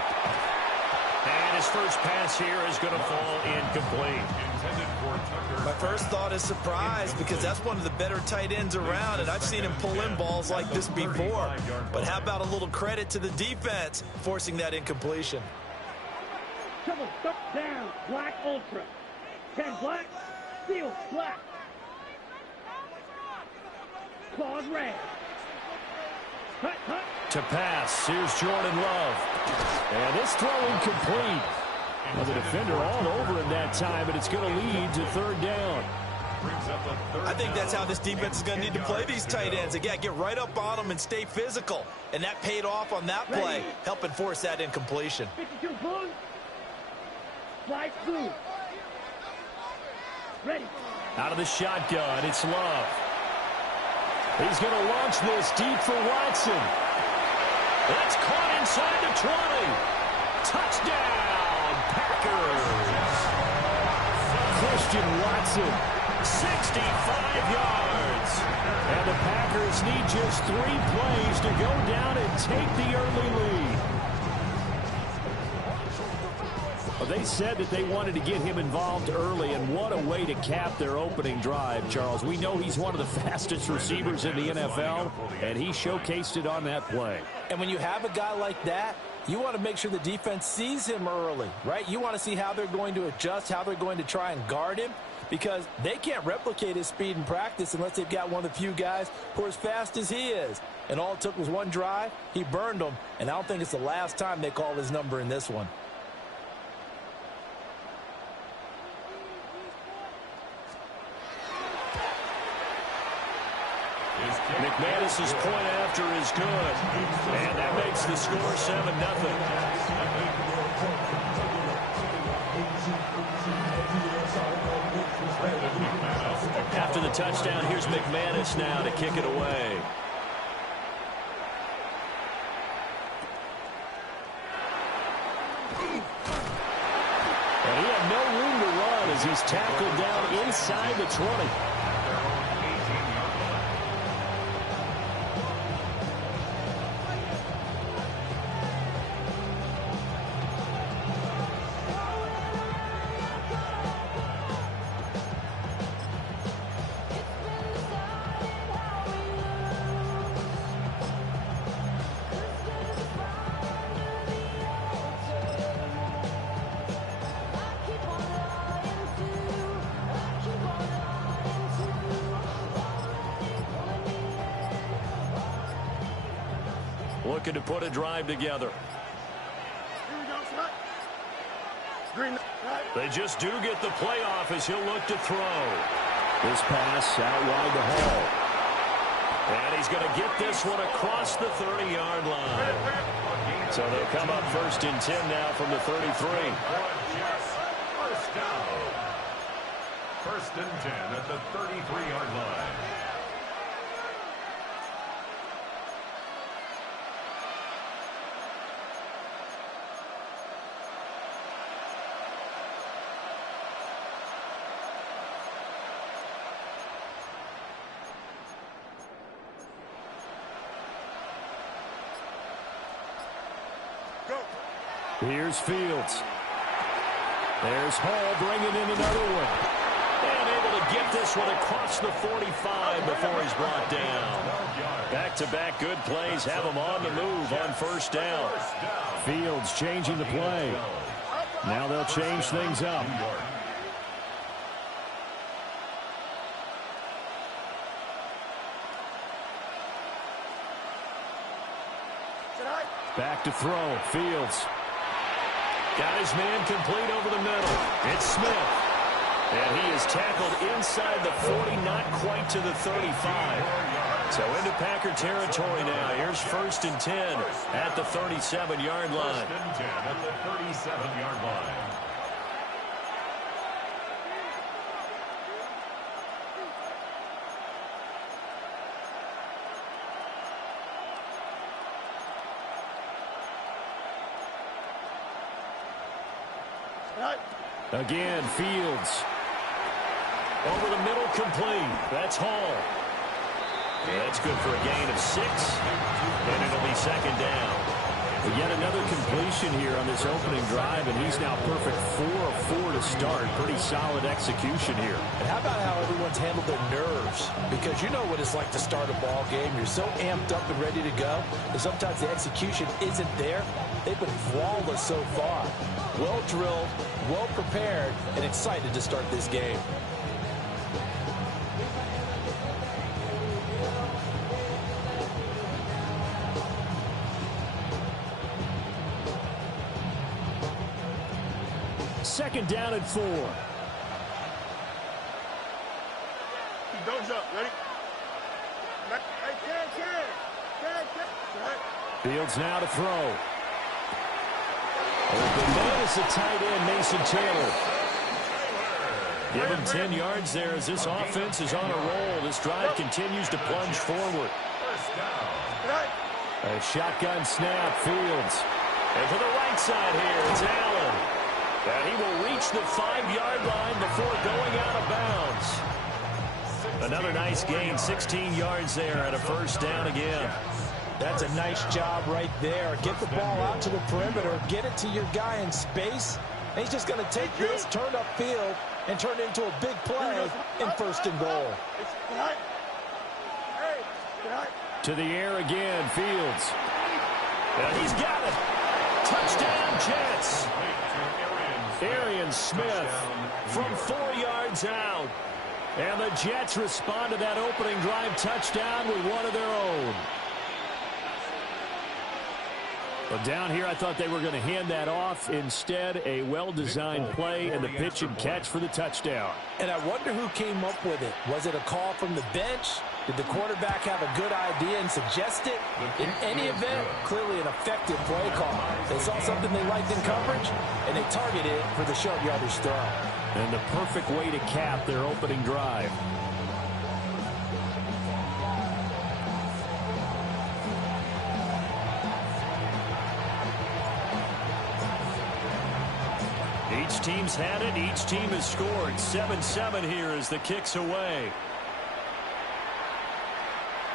And his first pass here is going to fall incomplete. My first thought is surprise, because that's one of the better tight ends around, and I've seen him pull in balls like this before. But how about a little credit to the defense forcing that incompletion? Double step down, black ultra. 10 black, steel black. Claws red. Hut, hut. To pass, here's Jordan Love. And this throw incomplete. Well, the defender all over him that time, but it's going to lead to 3rd down. I think that's how this defense is going to need to play these tight ends. Again, get right up on them and stay physical. And that paid off on that play, helping force that incompletion. 52 blue. White blue. Ready. Out of the shotgun, it's Love. He's going to launch this deep for Watson. That's caught inside the 20. Touchdown, Packers. Christian Watson, 65 yards. And the Packers need just 3 plays to go down and take the early lead. Well, they said that they wanted to get him involved early, and what a way to cap their opening drive, Charles. We know he's one of the fastest receivers in the NFL, and he showcased it on that play. And when you have a guy like that, you want to make sure the defense sees him early, right? You want to see how they're going to adjust, how they're going to try and guard him, because they can't replicate his speed in practice unless they've got one of the few guys who are as fast as he is. And all it took was one drive. He burned them, and I don't think it's the last time they call his number in this one. McManus's point after is good. And that makes the score 7-0. After the touchdown, here's McManus now to kick it away. And he had no room to run as he's tackled down inside the 20. Looking to put a drive together. They just do get the playoff as he'll look to throw. This pass out wide to Hall. And he's going to get this one across the 30-yard line. So they'll come up 1st and 10 now from the 33. First down. 1st and 10 at the 33-yard line. Here's Fields. There's Hall bringing in another one. And able to get this one across the 45 before he's brought down. Back-to-back good plays have him on the move on 1st down. Fields changing the play. Now they'll change things up. Back to throw. Fields. Got his man complete over the middle. It's Smith. And he is tackled inside the 40, not quite to the 35. So into Packer territory now. Here's 1st and 10 at the 37-yard line. 1st and 10 at the 37-yard line. Again, Fields. Over the middle, complete. That's Hall. That's good for a gain of 6. And it'll be 2nd down. But yet another completion here on this opening drive, and he's now perfect 4 of 4 to start. Pretty solid execution here. And how about how everyone's handled their nerves? Because you know what it's like to start a ball game. You're so amped up and ready to go, and sometimes the execution isn't there. They've been flawless so far. Well drilled, well prepared, and excited to start this game. Second down and 4. Don't jump. Ready? Fields now to throw. Open man is the tight end, Mason Taylor. Give him 10 yards there as this offense is on a roll. This drive continues to plunge forward. A shotgun snap, Fields. And to the right side here, it's Allen. And he will reach the 5-yard line before going out of bounds. Another nice gain, 16 yards there at a 1st down again. That's a nice job right there. Get the ball out to the perimeter, get it to your guy in space. And he's just going to take this, turn upfield, and turn it into a big play in 1st and goal. To the air again, Fields. And he's got it. Touchdown, Jets. Arian Smith from 4 yards out. And the Jets respond to that opening drive touchdown with one of their own. But down here, I thought they were going to hand that off. Instead, a well-designed play and the pitch and catch for the touchdown. And I wonder who came up with it. Was it a call from the bench? Did the quarterback have a good idea and suggest it? In any event, clearly an effective play call. They saw something they liked in coverage, and they targeted it for the short yardage throw. And the perfect way to cap their opening drive. Each team's had it. Each team has scored. 7-7 here as the kick's away.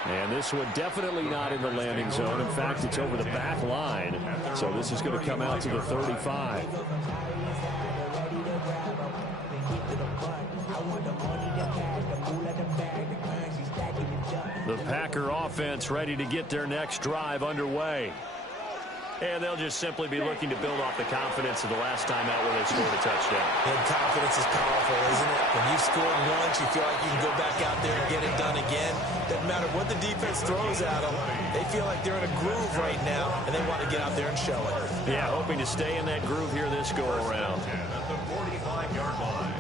And this one definitely not in the landing zone. In fact, it's over the back line. So this is going to come out to the 35. The Packer offense ready to get their next drive underway. And they'll just simply be looking to build off the confidence of the last time out where they scored a touchdown. And confidence is powerful, isn't it? When you've scored once, you feel like you can go back out there and get it done again. Doesn't matter what the defense throws at them. They feel like they're in a groove right now, and they want to get out there and show it. Yeah, hoping to stay in that groove here this go-around. At the 45-yard line.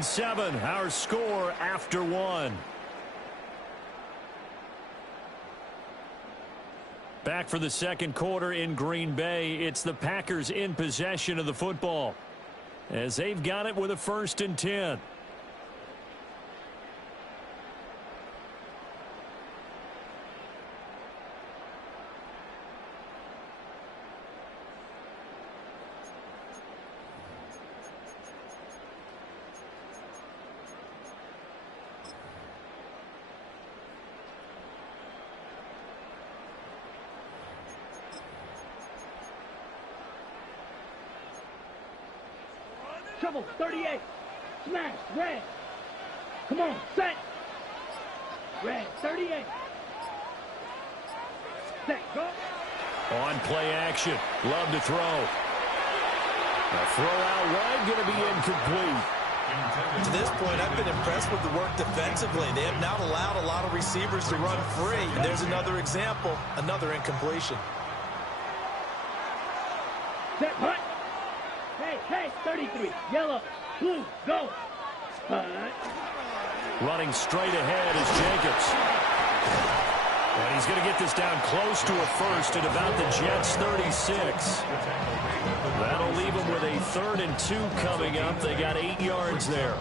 Seven, our score after one. Back for the second quarter in Green Bay. It's the Packers in possession of the football as they've got it with a 1st and 10. Trouble, 38. Smash, red. Come on, set. Red, 38. Set, go. On play action. Love to throw. A throw out wide, going to be incomplete. To this point, I've been impressed with the work defensively. They have not allowed a lot of receivers to run free. And there's another example, another incompletion. Set, punt. Hey, 33. Yellow, blue, go. Punt. Running straight ahead is Jacobs. And he's going to get this down close to a first at about the Jets' 36. That'll leave them with a 3rd and 2 coming up. They got 8 yards there.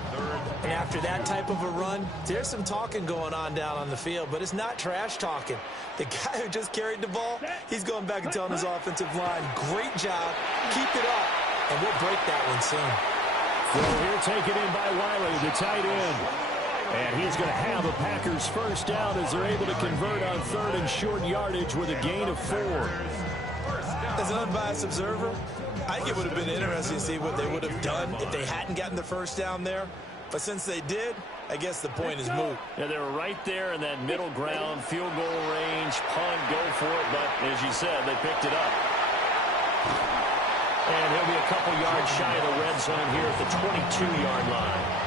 And after that type of a run, there's some talking going on down on the field, but it's not trash talking. The guy who just carried the ball, he's going back and telling his offensive line, great job, keep it up, and we'll break that one soon. Throw here taken in by Wiley, the tight end. And he's going to have a Packers first down as they're able to convert on 3rd and short yardage with a gain of 4. As an unbiased observer, I think it would have been interesting to see what they would have done if they hadn't gotten the first down there. But since they did, I guess the point is moot. Yeah, they were right there in that middle ground, field goal range, punt, go for it. But as you said, they picked it up. And he'll be a couple yards shy of the red zone here at the 22-yard line.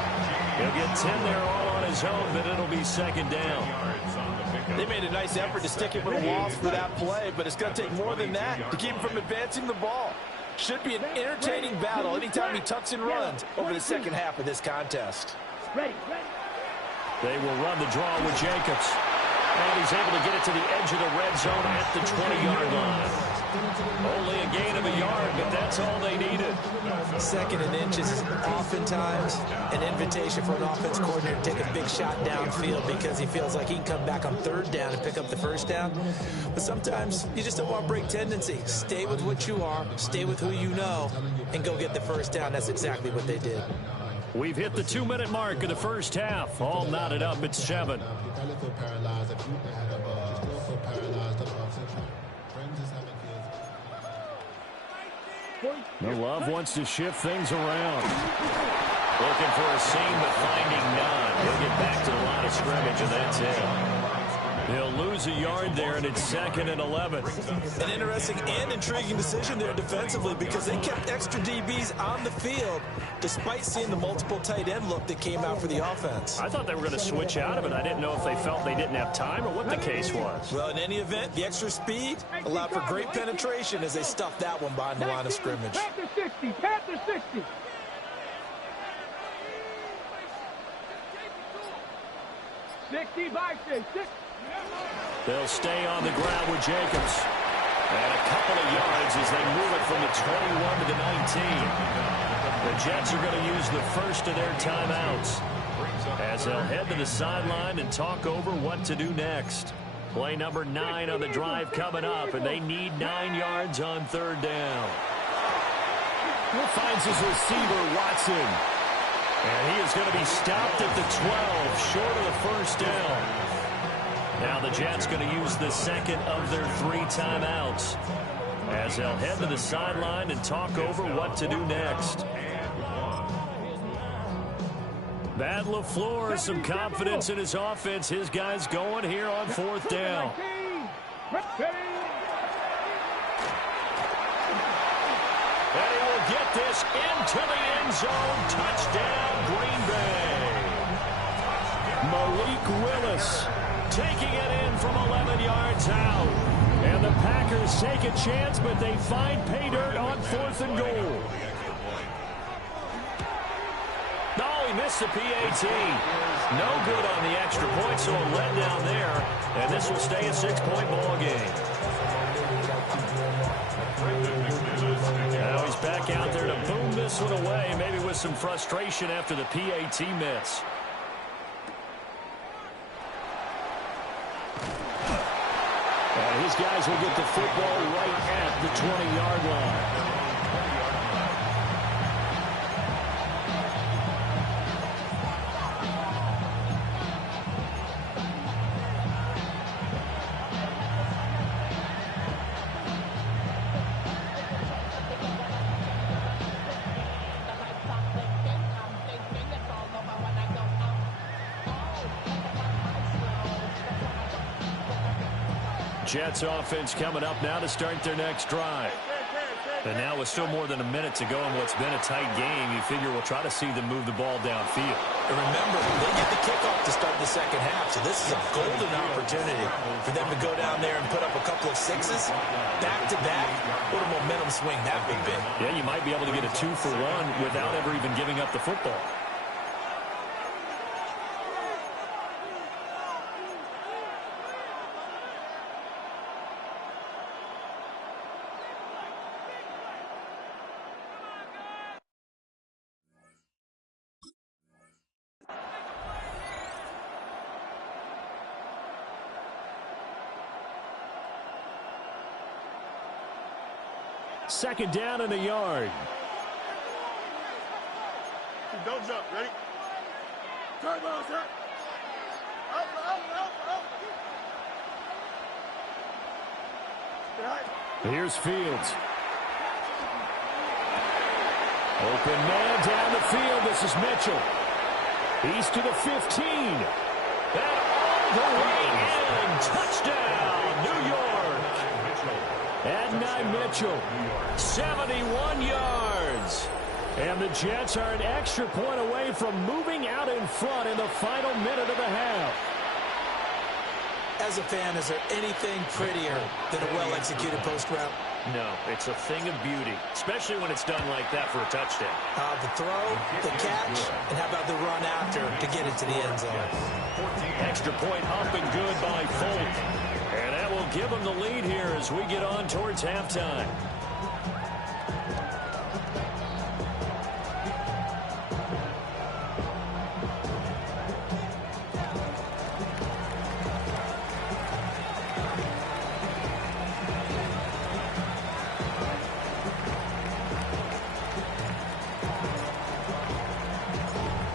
He'll get 10 there all on his own, but it'll be 2nd down. They made a nice effort to stick him with a loss for that play, but it's going to take more than that to keep him from advancing the ball. Should be an entertaining battle anytime he tucks and runs over the second half of this contest. Ready. They will run the draw with Jacobs. And he's able to get it to the edge of the red zone at the 20-yard line. Only a gain of a yard, but that's all they needed. Second and inches is oftentimes an invitation for an offense coordinator to take a big shot downfield because he feels like he can come back on third down and pick up the first down. But sometimes you just don't want to break tendency. Stay with what you are, stay with who you know, and go get the first down. That's exactly what they did. We've hit the 2-minute mark of the first half. All knotted up at 7. The Love wants to shift things around. Looking for a seam, but finding none. He'll get back to the line of scrimmage, and that's it. He'll lose a yard there, and it's 2nd and 11. An interesting and intriguing decision there defensively because they kept extra DBs on the field despite seeing the multiple tight end look that came out for the offense. I thought they were going to switch out of it. I didn't know if they felt they didn't have time or what the case was. Well, in any event, the extra speed allowed for great penetration as they stuffed that one behind the line of scrimmage. Panther 60, Panther 60. They'll stay on the ground with Jacobs. And a couple of yards as they move it from the 21 to the 19. The Jets are going to use the first of their timeouts as they'll head to the sideline and talk over what to do next. Play number 9 on the drive coming up, and they need 9 yards on third down. He finds his receiver, Watson. And he is going to be stopped at the 12, short of the first down. Now the Jets going to use the second of their 3 timeouts as they'll head to the sideline and talk over what to do next. Matt LaFleur, some confidence in his offense. His guys going here on 4th down. And he will get this into the end zone. Touchdown, Green Bay. Malik Willis taking it in from 11 yards out. And the Packers take a chance, but they find pay dirt on 4th and goal. No, he missed the PAT. No good on the extra point, so a letdown there. And this will stay a 6-point ball game. Now he's back out there to boom this one away, maybe with some frustration after the PAT miss. And his guys will get the football right at the 20-yard line. Jets offense coming up now to start their next drive. And now with still more than a minute to go in what's been a tight game, you figure we'll try to see them move the ball downfield. And remember, they get the kickoff to start the second half, so this is a golden opportunity for them to go down there and put up a couple of 6s back-to-back. What a momentum swing that would be. Yeah, you might be able to get a 2-for-1 without ever even giving up the football. Second down in a yard. Don't jump. Ready? Turn, ball, turn. Up. Here's Fields. Open man down the field. This is Mitchell. He's to the 15. And all the way in. Touchdown, New York. Adonai Mitchell, 71 yards. And the Jets are an extra point away from moving out in front in the final minute of the half. As a fan, is there anything prettier than a well-executed post route? No, it's a thing of beauty, especially when it's done like that for a touchdown. The throw, the catch, and how about the run after to get into the end zone? Extra point up and good by Folk. And that will give them the lead here as we get on towards halftime.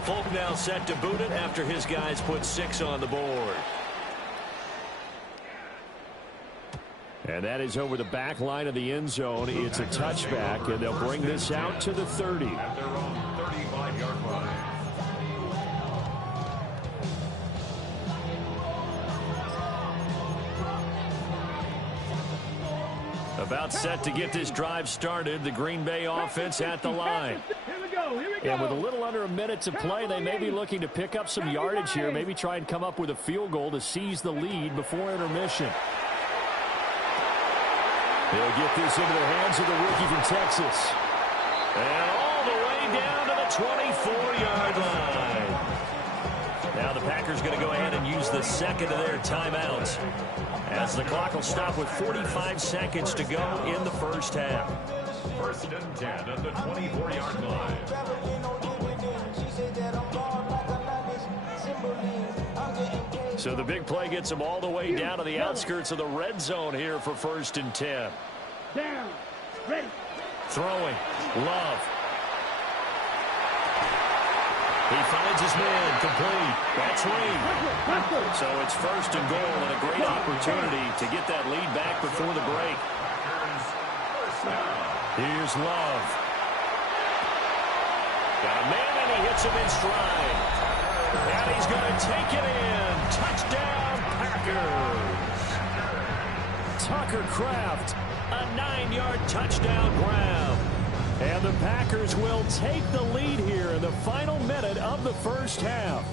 Folk now set to boot it after his guys put 6 on the board. And that is over the back line of the end zone. It's a touchback, and they'll bring this out to the 30. At their own 35-yard line. About set to get this drive started. The Green Bay offense at the line. Here we go. Here we go. And with a little under a minute to play, they may be looking to pick up some yardage here, maybe try and come up with a field goal to seize the lead before intermission. They'll get this into the hands of the rookie from Texas. And all the way down to the 24-yard line. Now the Packers going to go ahead and use the second of their timeouts, as the clock will stop with 45 seconds to go in the first half. First and 10 at the 24-yard line. So the big play gets them all the way down to the outskirts of the red zone here for first and 10. Down. Ready. Throwing. Love. He finds his man, complete. That's Reed. So it's first and goal and a great opportunity to get that lead back before the break. Here's Love. Got a man and he hits him in stride. And he's going to take it in. Touchdown, Packers. Tucker Kraft, a 9-yard touchdown grab. And the Packers will take the lead here in the final minute of the first half.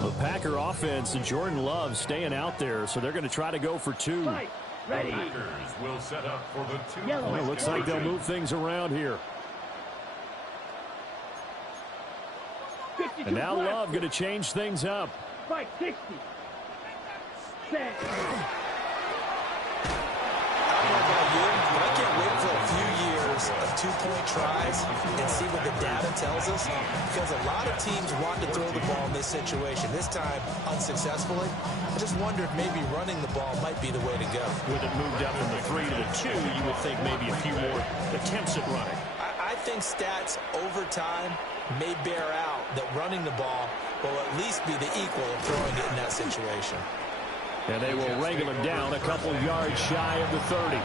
The Packer offense and Jordan Love staying out there, so they're going to try to go for 2. Right. Ready. The Packers will set up for the 2. Yellow. Well, it looks like they'll move things around here. And now Love going to change things up. Fight 60. Set. I don't know about you, but I can't wait for a few years of 2-point tries and see what the data tells us, because a lot of teams want to throw the ball in this situation, this time unsuccessfully. I just wonder if maybe running the ball might be the way to go. With it moved up from the 3 to the 2, you would think maybe a few more attempts at running. I think stats over time may bear out that running the ball will at least be the equal of throwing it in that situation. And they will wrangle him down a couple yards shy of the 30.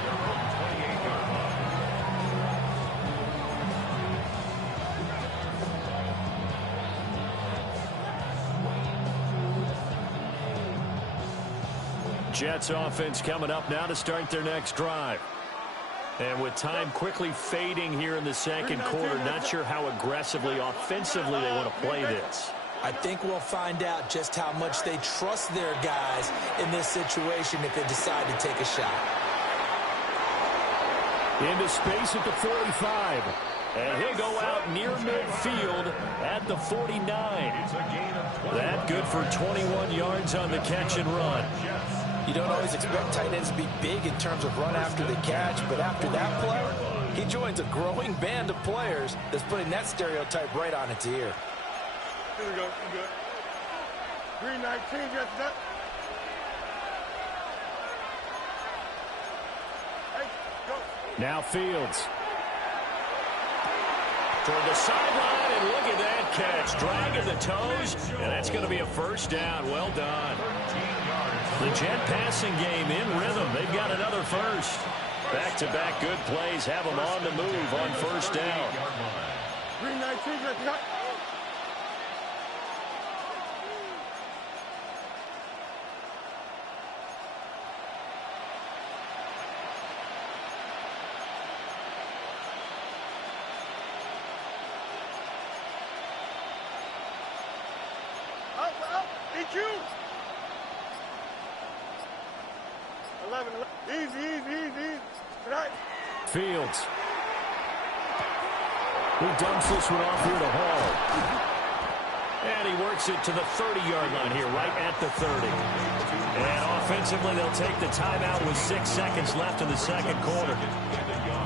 Jets offense coming up now to start their next drive. And with time quickly fading here in the second quarter, not sure how aggressively, offensively they want to play this. I think we'll find out just how much they trust their guys in this situation if they decide to take a shot. Into space at the 45. And he'll go out near midfield at the 49. That good for 21 yards on the catch and run. You don't always expect tight ends to be big in terms of run after the catch, but after that play, he joins a growing band of players that's putting that stereotype right on its ear. Here we go. You good. 319, just that. Hey, go. Now Fields. Toward the sideline, and look at that catch. Dragging the toes, and that's going to be a first down. Well done. The Jet passing game in rhythm. They've got another first. Back-to-back good plays have them on the move on first down. 319, just that. EQ. 11. Easy. Tonight. Fields. He dumps this one off here to Hall. And he works it to the 30-yard line here, right at the 30. And offensively, they'll take the timeout with 6 seconds left in the second quarter.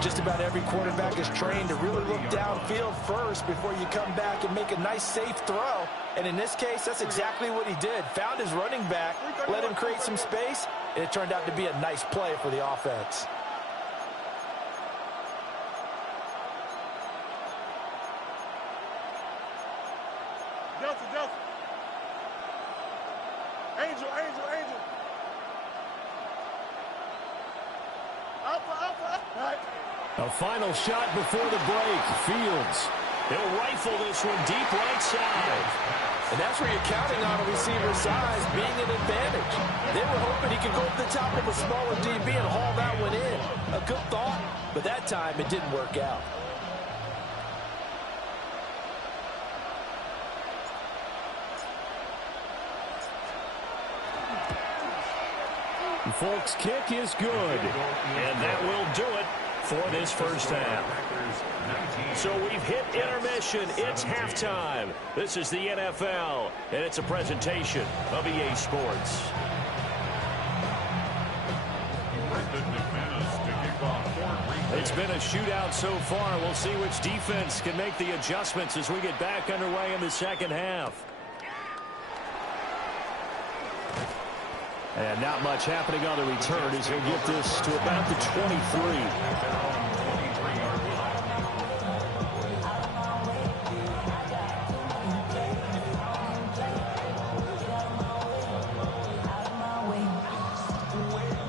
Just about every quarterback is trained to really look downfield first before you come back and make a nice, safe throw. And in this case, that's exactly what he did. Found his running back, let him create some space, and it turned out to be a nice play for the offense. Delta. Angel. Alpha. Right. A final shot before the break. Fields. He'll rifle this one deep right side. And that's where you're counting on a receiver's size being an advantage. They were hoping he could go to the top of a smaller DB and haul that one in. A good thought, but that time it didn't work out. Folk's kick is good, and that will do it for this first half. So we've hit intermission. It's halftime. This is the NFL, and it's a presentation of EA Sports. It's been a shootout so far. We'll see which defense can make the adjustments as we get back underway in the second half. And not much happening on the return as he'll get this to about the 23.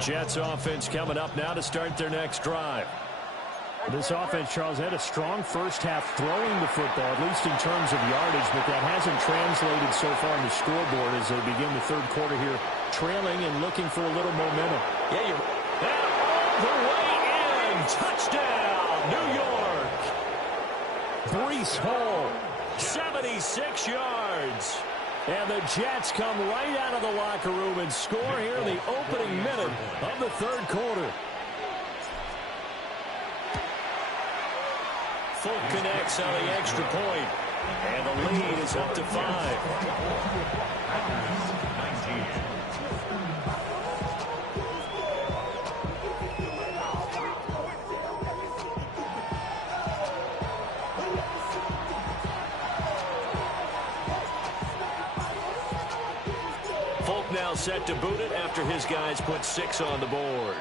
Jets offense coming up now to start their next drive. This offense, Charles, had a strong first half throwing the football, at least in terms of yardage, but that hasn't translated so far on the scoreboard as they begin the third quarter here, trailing and looking for a little momentum. Yeah, you're all the way in. Touchdown, New York. Breece Hall, 76 yards. And the Jets come right out of the locker room and score here in the opening minute of the third quarter. Folk connects on the extra point, and the lead is up to 5. Folk now set to boot it after his guys put 6 on the board.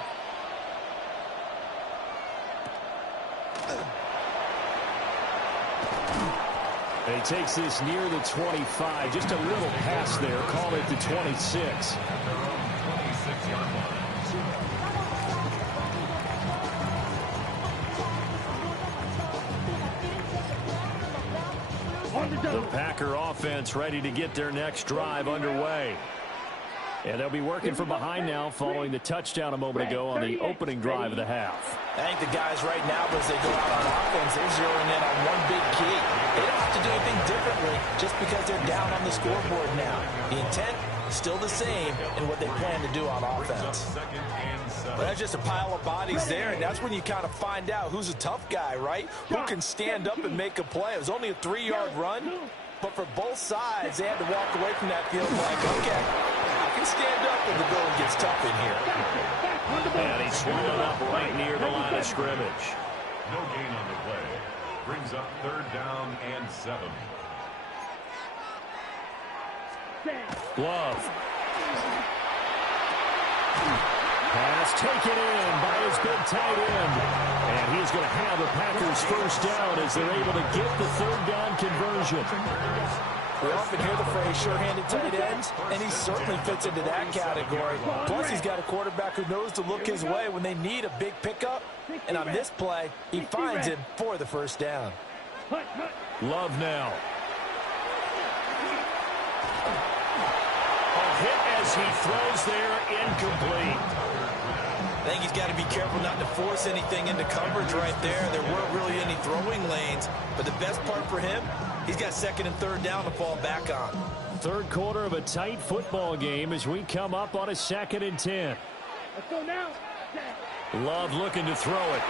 And he takes this near the 25. Just a little pass there. Call it the 26. The Packer offense ready to get their next drive underway. And they'll be working from behind now following the touchdown a moment ago on the opening drive of the half. I think the guys right now, as they go out on offense, they're zeroing in on one big key. They don't have to do anything differently just because they're down on the scoreboard now. The intent is still the same in what they plan to do on offense. But that's just a pile of bodies there, and that's when you kind of find out who's a tough guy, right? Who can stand up and make a play. It was only a 3-yard run, but for both sides, they had to walk away from that field like, okay, I can stand up when the going gets tough in here. And he swallowed up right near the line of scrimmage. No gain on the play. Brings up 3rd down and 7. Love. Pass taken in by his big tight end. And he's going to have the Packers first down as they're able to get the 3rd down conversion. We often hear the phrase sure-handed tight ends, and he certainly fits into that category. Plus, he's got a quarterback who knows to look his way when they need a big pickup. And on this play, he finds him for the first down. Love now. A hit as he throws there, incomplete. I think he's got to be careful not to force anything into coverage right there. There weren't really any throwing lanes, but the best part for him, he's got 2nd and 3rd down to fall back on. Third quarter of a tight football game as we come up on a 2nd and 10. Let's go now. Love looking to throw it.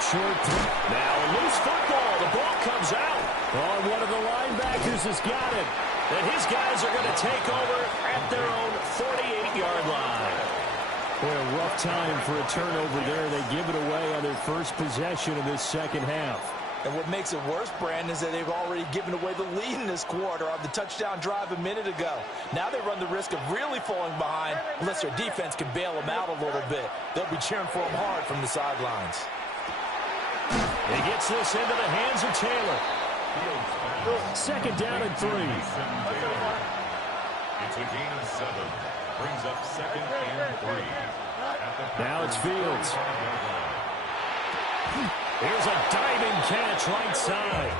Short throw. Now a loose football. The ball comes out. Oh, one of the linebackers has got it. And his guys are going to take over at their own 48-yard line. Boy, a rough time for a turnover there. They give it away on their first possession of this second half. And what makes it worse, Brandon, is that they've already given away the lead in this quarter on the touchdown drive a minute ago. Now they run the risk of really falling behind unless their defense can bail them out a little bit. They'll be cheering for them hard from the sidelines. He gets this into the hands of Taylor. 2nd down and 3. It's a gain of 7. Brings up 2nd and 3. Now it's Fields. Here's a diving catch right side.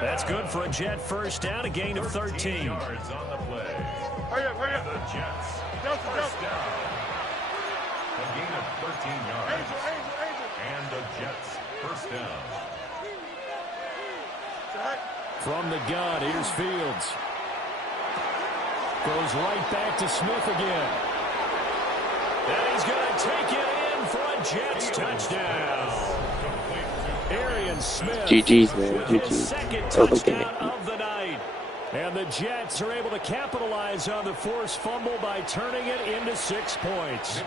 That's good for a Jet first down, a gain of 13. Yards on the play. The Jets first down. A gain of 13 yards. And the Jets first down. From the gun, here's Fields. Goes right back to Smith again. And he's going to take it in for a Jets touchdown. Arian Smith GG's, man. with his GG's. second touchdown of the night. And the Jets are able to capitalize on the forced fumble by turning it into 6 points.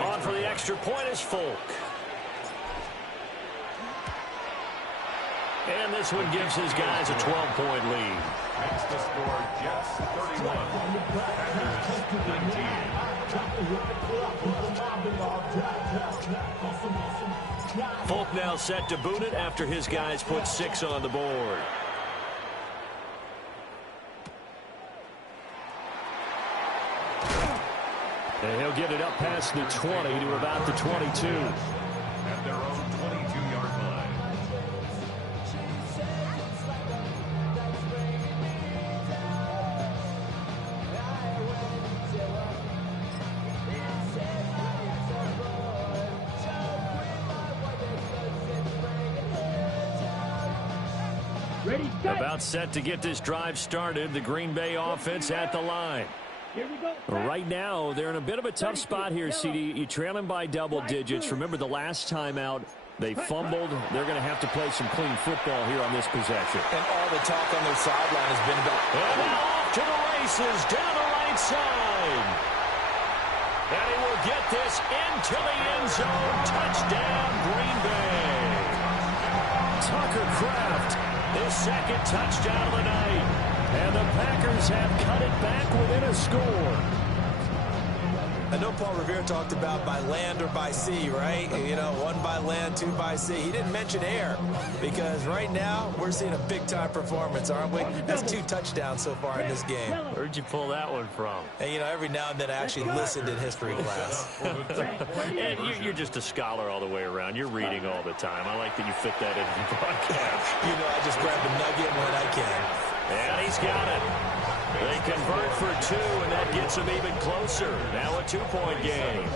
On for the extra point is Folk. And this one gives his guys a 12-point lead. Makes the score Jets 31. Packers 19. Folk now set to boot it after his guys put 6 on the board. And he'll get it up past the 20 to about the 22. At their own 22-yard line. Ready, set. About set to get this drive started. The Green Bay offense at the line. Here we go. Right now, they're in a bit of a tough spot here, CD. You trail them by double digits. Remember the last time out, they fumbled. They're going to have to play some clean football here on this possession. And all the talk on their sideline has been about... And now off to the races down the right side. And he will get this into the end zone. Touchdown, Green Bay. Tucker Kraft, his second touchdown of the night. And the Packers have cut it back within a score. I know Paul Revere talked about by land or by sea, right? You know, 1 by land, 2 by sea. He didn't mention air because right now we're seeing a big-time performance, aren't we? That's 2 touchdowns so far in this game. Where'd you pull that one from? And, you know, every now and then I actually listened in history class. And you're just a scholar all the way around. You're reading all the time. I like that you fit that into the broadcast. You know, I just grab a nugget when I can. And he's got it. They convert for 2, and that gets them even closer. Now a 2-point game.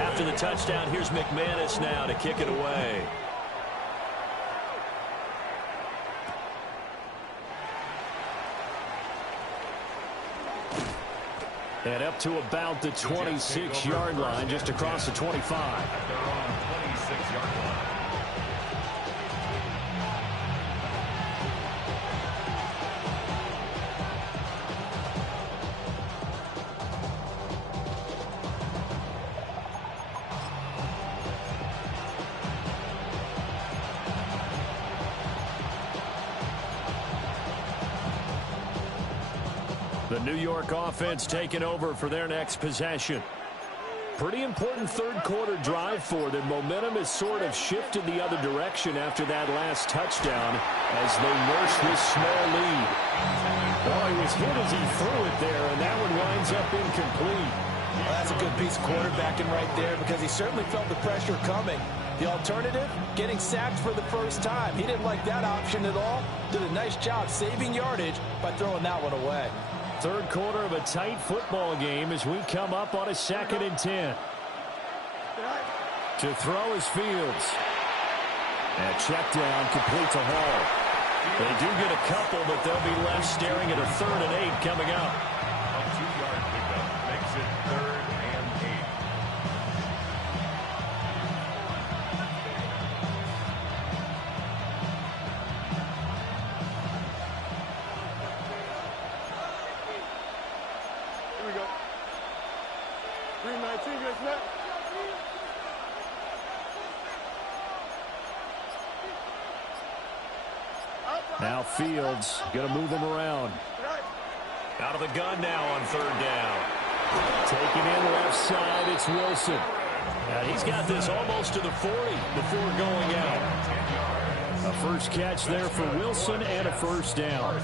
After the touchdown, here's McManus now to kick it away. And up to about the 26-yard line, just across the 25. At their own 26-yard line. The New York offense taking over for their next possession. Pretty important third quarter drive for them. Momentum has sort of shifted the other direction after that last touchdown as they nurse this small lead. Oh, he was hit as he threw it there, and that one winds up incomplete. Well, that's a good piece of quarterbacking right there because he certainly felt the pressure coming. The alternative, getting sacked for the first time. He didn't like that option at all. Did a nice job saving yardage by throwing that one away. Third quarter of a tight football game as we come up on a 2nd and 10. To throw is Fields. And check down complete to Hall. They do get a couple, but they'll be left staring at a 3rd and 8 coming up. A 2-yard pickup makes it 3rd and 8. Here we go. 3:19, get snap. Now Fields going to move him around. Out of the gun now on 3rd down. Taking in left side, it's Wilson. He's got this almost to the 40 before going out. A first catch there for Wilson and a 1st down.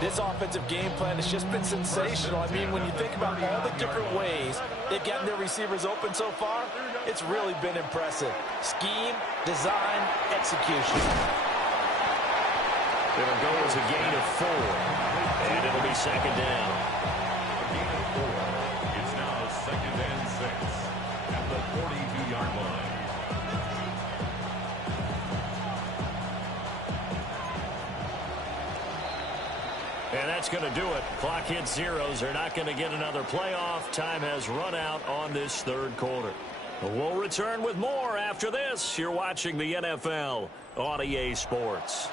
This offensive game plan has just been sensational. I mean, when you think about all the different ways they've gotten their receivers open so far, it's really been impressive. Scheme, design, execution. It'll go as a gain of 4, and it'll be 2nd down. A gain of 4. It's now 2nd and 6 at the 42-yard line. And that's going to do it. Clock hits zeros. They're not going to get another playoff. Time has run out on this 3rd quarter. We'll return with more after this. You're watching the NFL on EA Sports.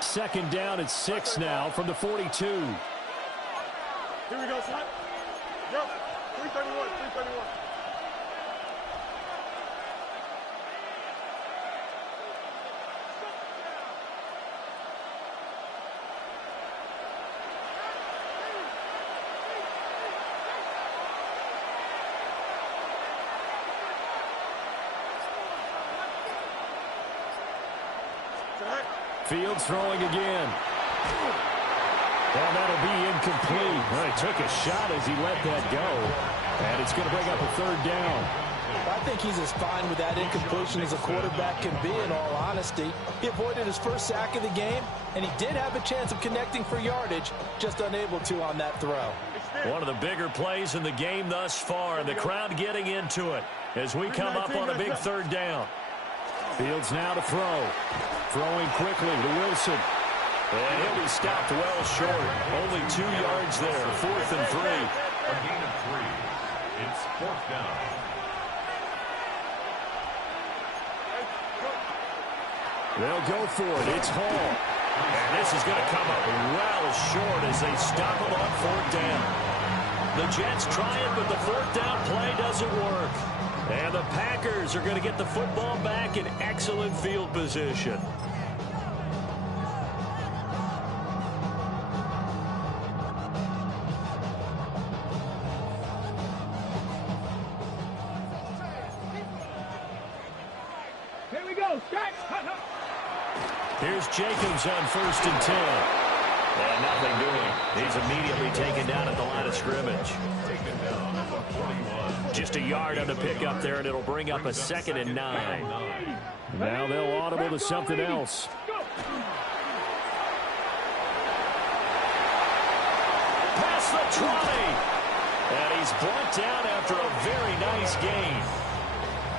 Second down at 6 now from the 42. Here we go, son. Yo, 331, 331. Fields throwing again. Well, that'll be incomplete. Well, he took a shot as he let that go. And it's going to bring up a 3rd down. I think he's as fine with that incompletion as a quarterback can be, in all honesty. He avoided his first sack of the game, and he did have a chance of connecting for yardage, just unable to on that throw. One of the bigger plays in the game thus far, and the crowd getting into it as we come up on a big 3rd down. Fields now to throw. Throwing quickly to Wilson. And he'll be stopped well short. Only 2 yards there. 4th and 3. A gain of 3. It's 4th down. They'll go for it. It's Hall. And this is going to come up well short as they stop him on 4th down. The Jets try it, but the 4th down play doesn't work. And the Packers are going to get the football back in excellent field position. Here we go, start. Here's Jacobs on 1st and 10. And nothing doing. He's immediately taken down at the line of scrimmage. Taken down at the 41. Just a yard on the pickup there, and it'll bring up a 2nd and 9. Now they'll audible to something else. Past the 20. And he's brought down after a very nice gain.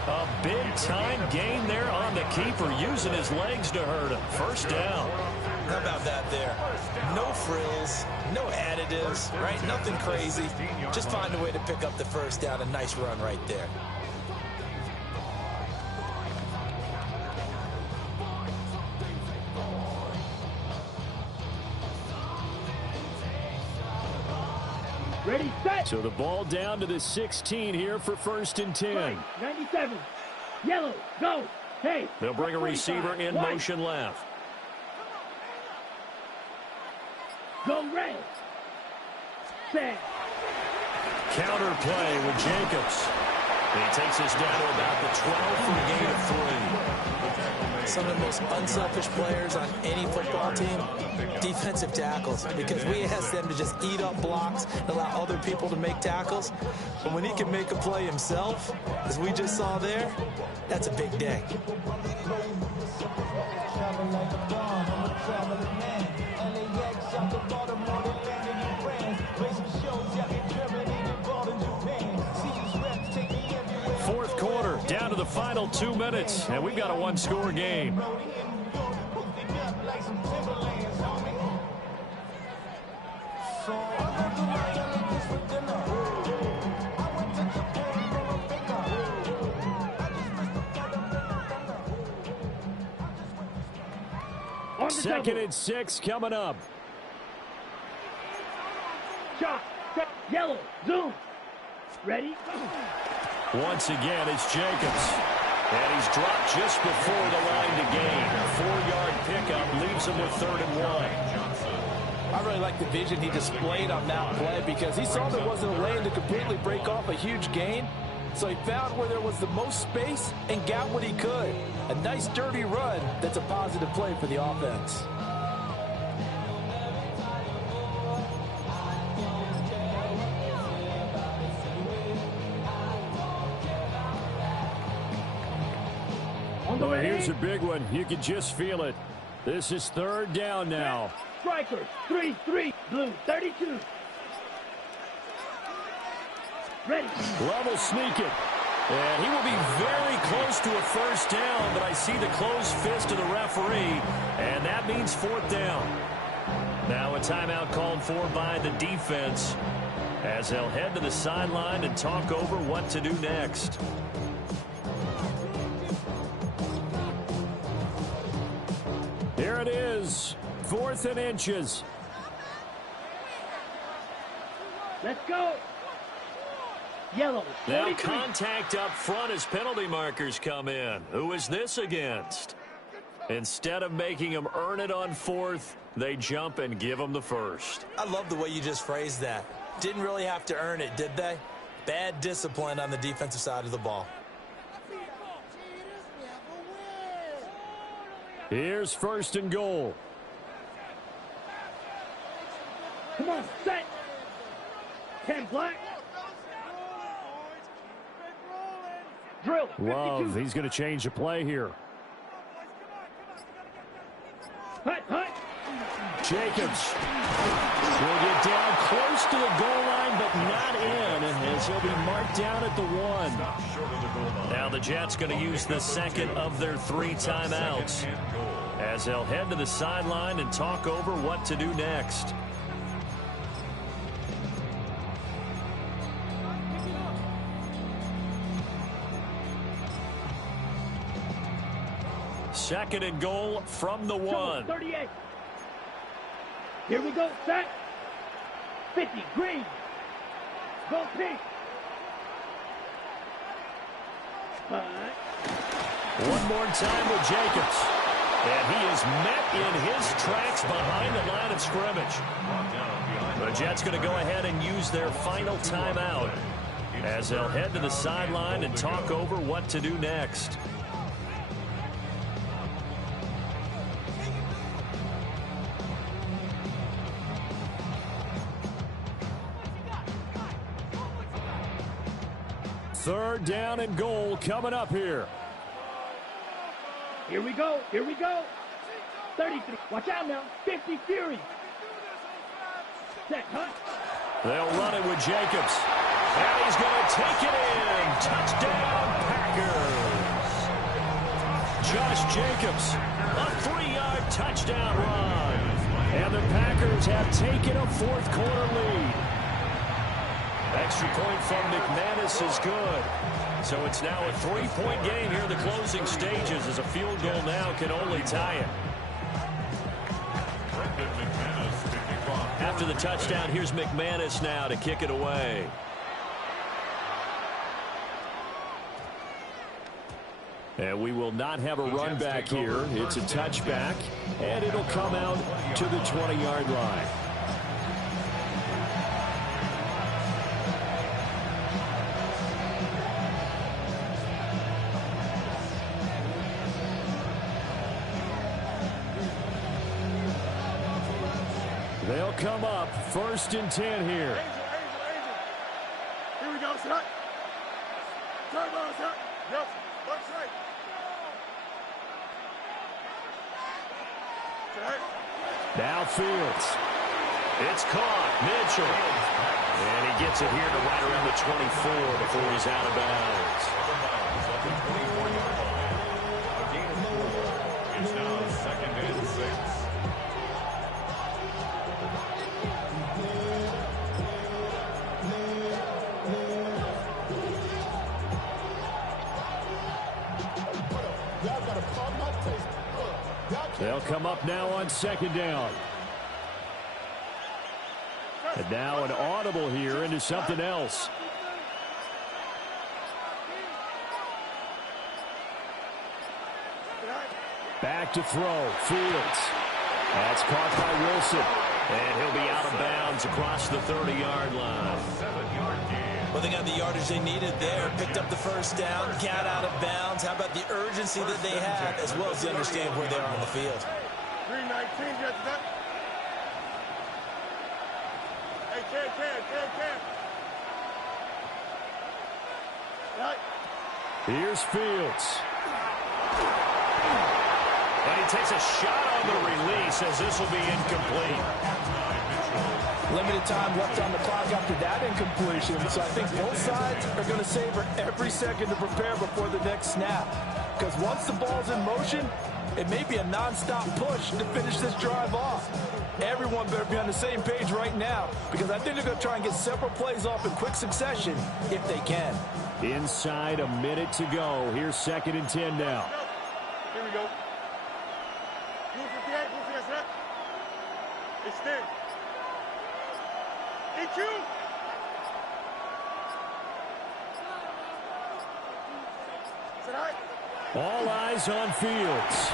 A big-time gain there on the keeper, using his legs to hurt him. 1st down. How about that there? No frills, no additives, right? Nothing crazy. Just find a way to pick up the 1st down. A nice run right there. Ready, set. So the ball down to the 16 here for 1st and 10. 97. Yellow, go. Hey. They'll bring a receiver in White. motion left. Go red. Set. Counter play with Jacobs. And he takes us down to about the 12 for a gain of 3. Some of the most unselfish players on any football team, defensive tackles, because we ask them to just eat up blocks and allow other people to make tackles. But when he can make a play himself, as we just saw there, that's a big day. final 2 minutes, and we've got a one-score game. Second and 6 coming up. Shot. Yellow. Zoom. Ready? Once again, it's Jacobs. And he's dropped just before the line to gain. A 4-yard pickup leaves him with 3rd and 1. I really like the vision he displayed on that play because he saw there wasn't a lane to completely break off a huge gain. So he found where there was the most space and got what he could. A nice dirty run that's a positive play for the offense. Well, here's a big one. You can just feel it. This is 3rd down now. Strikers, 3-3, blue, 32. Ready. Level sneak it. And he will be very close to a 1st down, but I see the closed fist of the referee, and that means 4th down. Now a timeout called for by the defense as they'll head to the sideline and talk over what to do next. Here it is, 4th and inches. Let's go. Yellow. Now contact up front as penalty markers come in. Who is this against? Instead of making them earn it on 4th, they jump and give them the 1st. I love the way you just phrased that. Didn't really have to earn it, did they? Bad discipline on the defensive side of the ball. Here's 1st and goal. Come on, set. 10 black. Drill. 52. Love, he's going to change the play here. Hut, hut. Jacobs will get down close to the goal line, but not in, as he'll be marked down at the 1. Now the Jets going to use the 2nd of their 3 timeouts as they'll head to the sideline and talk over what to do next. Second and goal from the 1. 38. Here we go, set. 50, green. Go pink. One more time with Jacobs. And he is met in his tracks behind the line of scrimmage. The Jets going to go ahead and use their final timeout as they'll head to the sideline and talk over what to do next. Third down and goal coming up here. Here we go. Here we go. 33. Watch out now. 50 Fury. Set, hunt. They'll run it with Jacobs. And he's going to take it in. Touchdown, Packers. Josh Jacobs, a 3-yard touchdown run. And the Packers have taken a fourth-quarter lead. Extra point from McManus is good. So it's now a 3-point game here in the closing stages as a field goal now can only tie it. After the touchdown, here's McManus now to kick it away. And we will not have a run back here. It's a touchback, and it'll come out to the 20-yard line. They'll come up 1st and 10 here. Here we go, set. Turn on, set. Yep, left side. Now Fields. It's caught. Mitchell. And he gets it here to right around the 24 before he's out of bounds. They'll come up now on second down. And now an audible here into something else. Back to throw. Fields. That's caught by Wilson. And he'll be out of bounds across the 30-yard line. Well, they got the yardage they needed there. Picked up the first down. Got out of bounds. How about the urgency that they have, as well as they understand where they are on the field. 319, you have to duck. Hey, Cam. Right. Here's Fields. And he takes a shot on the release as this will be incomplete. Limited time left on the clock after that incompletion, so I think both sides are going to savor every second to prepare before the next snap. Because once the ball's in motion, it may be a non-stop push to finish this drive off. Everyone better be on the same page right now, because I think they're going to try and get several plays off in quick succession if they can. Inside a minute to go. Here's 2nd and 10 now. Here we go. Extend. EQ. All eyes on Fields.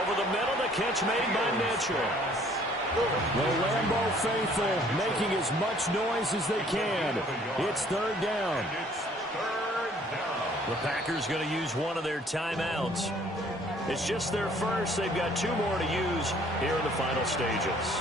Over the middle, the catch made by Mitchell. The Lambeau faithful making as much noise as they can. It's 3rd down. The Packers going to use one of their timeouts. It's just their first. They've got 2 more to use here in the final stages.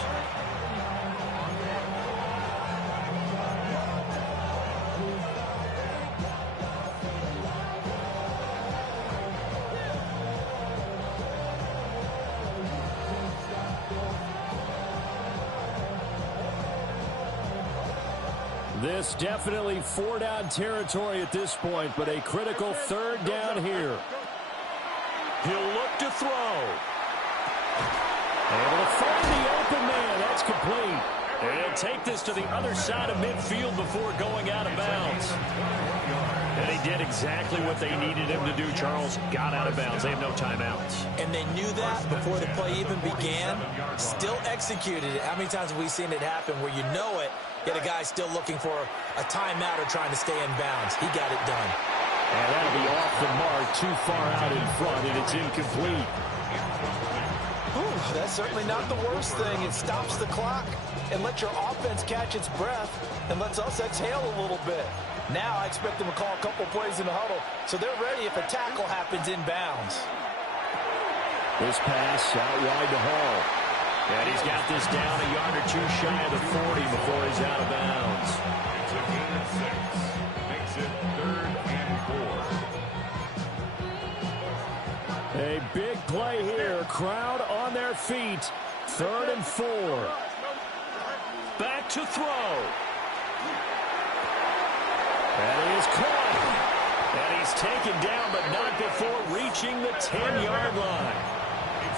This definitely 4-down territory at this point, but a critical 3rd down here. He'll look to throw. Able to find the open man. That's complete. And he'll take this to the other side of midfield before going out of bounds. And he did exactly what they needed him to do, Charles. Got out of bounds. They have no timeouts. And they knew that before the play even began. Still executed it. How many times have we seen it happen where you know it, yet a guy still looking for a timeout or trying to stay in bounds? He got it done. And that'll be off the mark, too far out in front, and it's incomplete. That's certainly not the worst thing. It stops the clock and lets your offense catch its breath and lets us exhale a little bit. Now I expect them to call a couple plays in the huddle, so they're ready if a tackle happens in bounds. This pass out wide to Hall. And he's got this down a yard or 2 shy of the 40 before he's out of bounds. It's a gain of 6. Makes it 3rd and 4. A big play here. Crowd on their feet. 3rd and 4. Back to throw. And he is caught. And he's taken down, but not before reaching the 10-yard line.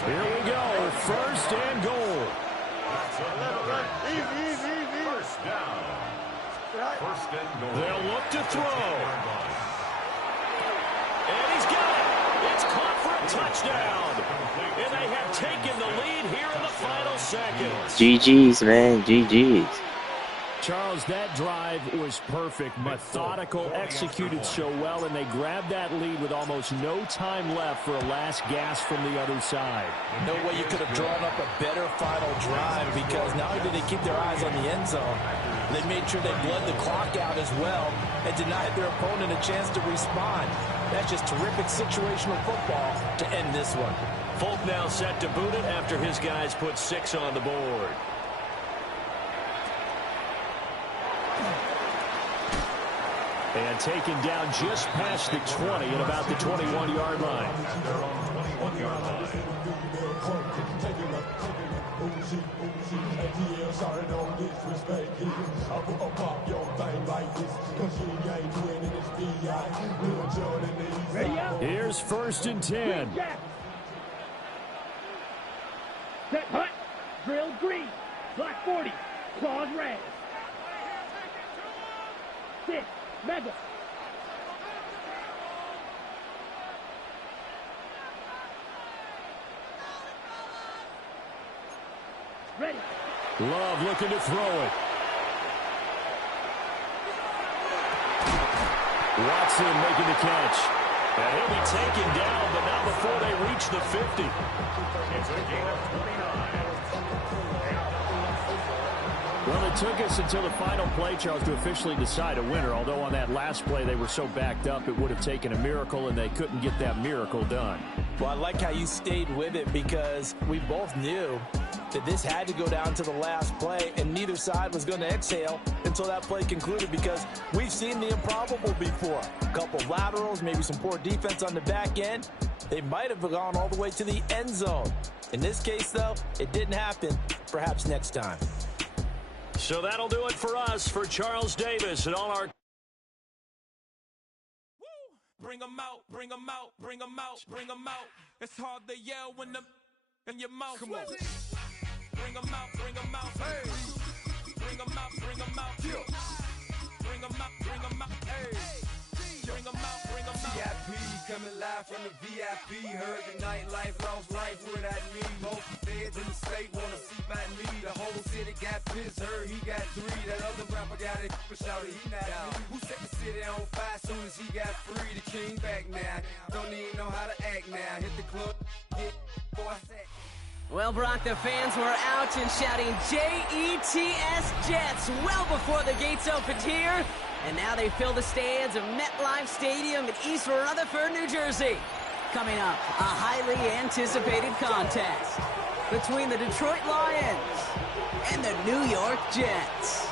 Here we go. 1st and goal. Easy. First down. 1st and goal. They'll look to throw. And he's got it. It's caught for a touchdown. And they have taken the lead here in the final seconds. GG's, man. GG's. Charles, that drive was perfect, methodical, executed so well, and they grabbed that lead with almost no time left for a last gasp from the other side. No way you could have drawn up a better final drive, because not only did they keep their eyes on the end zone, they made sure they bled the clock out as well and denied their opponent a chance to respond. That's just terrific situational football to end this one. Folk now set to boot it after his guys put 6 on the board. And taken down just past the 20 at about the 21-yard line. Here's 1st and 10. Set hut. Drill green. Black 40. Claws red. 6. Mega. Ready. Love looking to throw it. Watson making the catch. And he'll be taken down, but not before they reach the 50. It's a gain of 29. Well, it took us until the final play, Charles, to officially decide a winner. Although on that last play they were so backed up, it would have taken a miracle, and they couldn't get that miracle done. Well, I like how you stayed with it because we both knew that this had to go down to the last play, and neither side was going to exhale until that play concluded because we've seen the improbable before. A couple laterals, maybe some poor defense on the back end. They might have gone all the way to the end zone. In this case, though, it didn't happen. Perhaps next time. So that'll do it for us, for Charles Davis and all our... Bring them out, bring them out, bring them out, bring them out. It's hard to yell when the in your mouth. Come on. Bring them out, bring them out. Hey. Bring them out, bring them out. Bring them out, bring them out. Hey. Bring them out, bring them out. VIP coming live from the VIP. Heard the nightlife, lost life without me. Both feds in the state wanna see by me. The whole city got pissed, heard he got 3. That other rapper got it, but shouted he not me. Who set the city on fire soon as he got free? The king back now. Don't even know how to act now. Hit the club, hit, boy, I said. Well, Brock, the fans were out and shouting J-E-T-S Jets well before the gates opened here. And now they fill the stands of MetLife Stadium in East Rutherford, New Jersey. Coming up, a highly anticipated contest between the Detroit Lions and the New York Jets.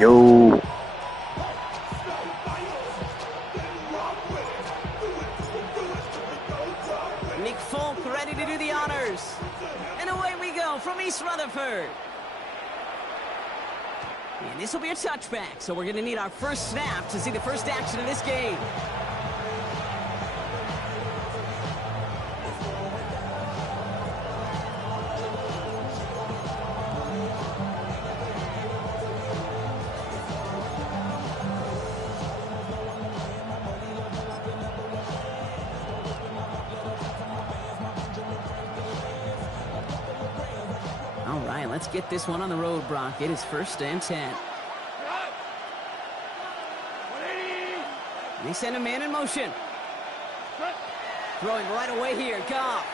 Yo. Nick Folk ready to do the honors. And away we go from East Rutherford. And this will be a touchback, so we're going to need our first snap to see the first action of this game. Let's get this one on the road, Brock. It is 1st and 10. They send a man in motion. Throwing right away here. Goff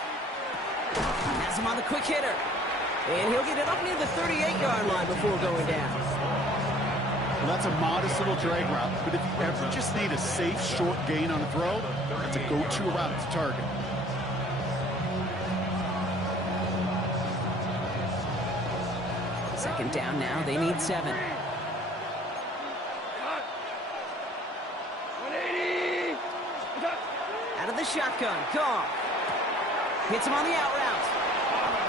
has him on the quick hitter. And he'll get it up near the 38-yard line before going down. Well, that's a modest little drag route. But if you ever just need a safe, short gain on a throw, that's a go-to route to target. Second down now, they need 7. Out of the shotgun, Goff hits him on the out route.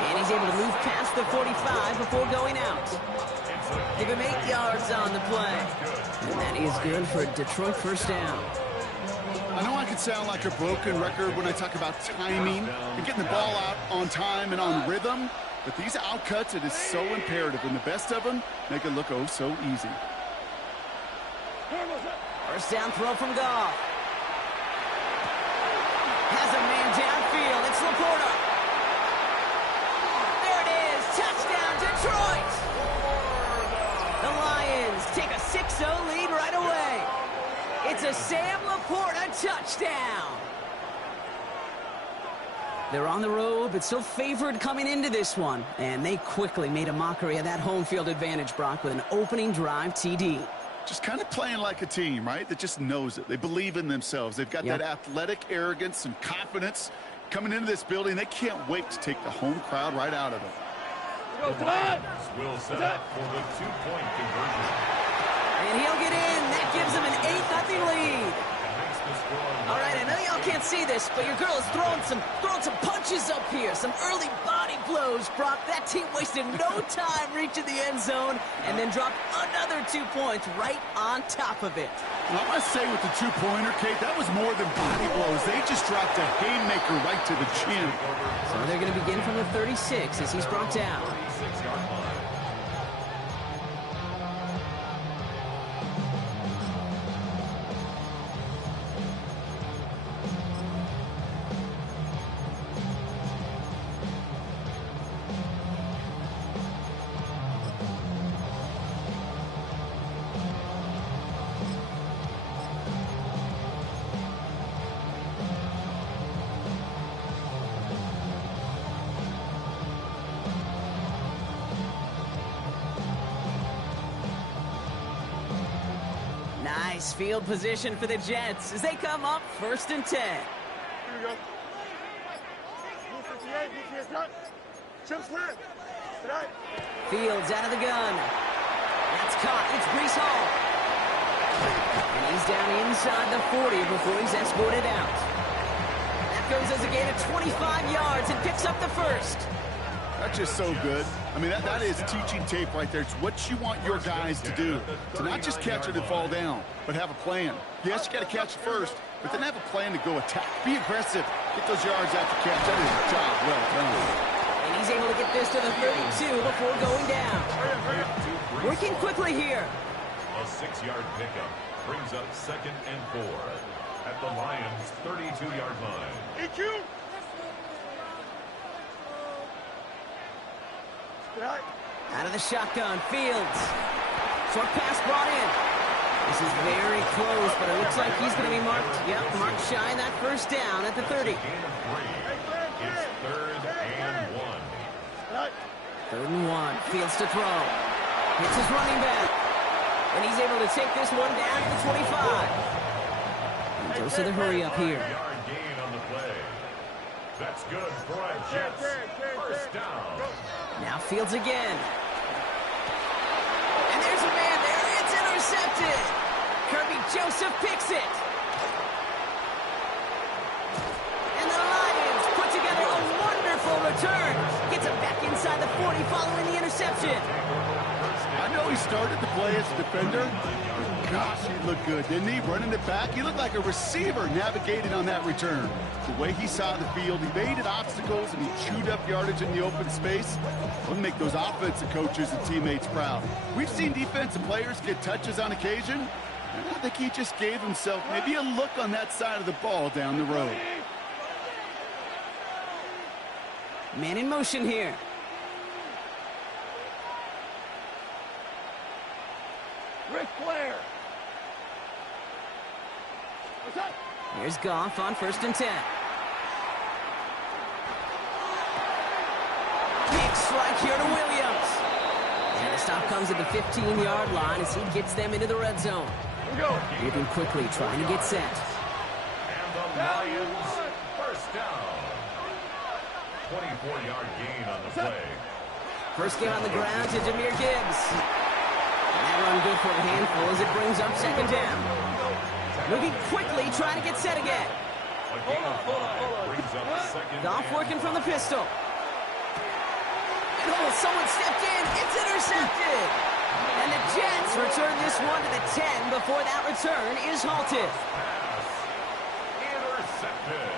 And he's able to move past the 45 before going out. Give him 8 yards on the play. And that is good for Detroit first down. I know I could sound like a broken record when I talk about timing and getting the ball out on time and on rhythm. But these outcuts, it is so imperative, and the best of them make it look oh so easy. First down throw from Goff. Has a man downfield. It's Laporta. There it is. Touchdown, Detroit. The Lions take a 6-0 lead right away. It's a Sam Laporta touchdown. They're on the road, but still favored coming into this one. And they quickly made a mockery of that home field advantage, Brock, with an opening drive TD. Just kind of playing like a team, right? That just knows it. They believe in themselves. They've got that athletic arrogance and confidence coming into this building. They can't wait to take the home crowd right out of it. The Lions will set up for the 2-point conversion. And he'll get in. That gives them an 8-0 lead. All right, I know y'all can't see this, but your girl is throwing some punches up here, some early body Big blows, Brock. That team wasted no time reaching the end zone and then dropped another 2 points right on top of it. Well, I must say with the two-pointer, Kate, that was more than body blows. They just dropped a haymaker right to the chin. So they're going to begin from the 36 as he's brought down. Nice field position for the Jets as they come up 1st and 10. Here we go. 58, BTS cut. Chip slant. Tonight. Fields out of the gun. That's caught. It's Breece Hall. And he's down inside the 40 before he's escorted out. That goes as a gain of 25 yards and picks up the first. That's just so good. I mean, that is teaching tape right there. It's what you want your guys to do. To not just catch it and fall down, but have a plan. Yes, you got to catch it first, but then have a plan to go attack. Be aggressive. Get those yards after catch. That is a job well done. And he's able to get this to the 32 before going down. Working quickly here. A 6-yard pickup brings up 2nd and 4 at the Lions' 32-yard line. EQ. Out of the shotgun, Fields. Short pass brought in. This is very close, but it looks like he's going to be marked. Yep, marked shy that first down at the 30. It's 3rd and 1. 3rd and 1. Fields to throw. Hits his running back. And he's able to take this one down to the 25. And goes to the hurry up here. Yard gain on the play. That's good for a Jets 1st down. Now Fields again. And there's a man there. It's intercepted. Kirby Joseph picks it. And the Lions put together a wonderful return. Gets him back inside the 40 following the interception. I know he started the play as a defender. Gosh, he looked good, didn't he? Running it back. He looked like a receiver navigating on that return. The way he saw the field, he evaded obstacles, and he chewed up yardage in the open space. Will make those offensive coaches and teammates proud. We've seen defensive players get touches on occasion, and I think he just gave himself maybe a look on that side of the ball down the road. Man in motion here. Ric Flair. What's up? Here's Goff on 1st and 10. Big strike here to Williams. And the stop comes at the 15-yard line as he gets them into the red zone. Moving quickly, trying to get set. And the Lions 1st down. 24-yard gain on the play. First game on the ground to Jahmyr Gibbs. And that run good for a handful as it brings up 2nd down. Moving quickly, trying to get set again. Goff working from the pistol. And oh, someone stepped in. It's intercepted. And the Jets return this one to the 10 before that return is halted.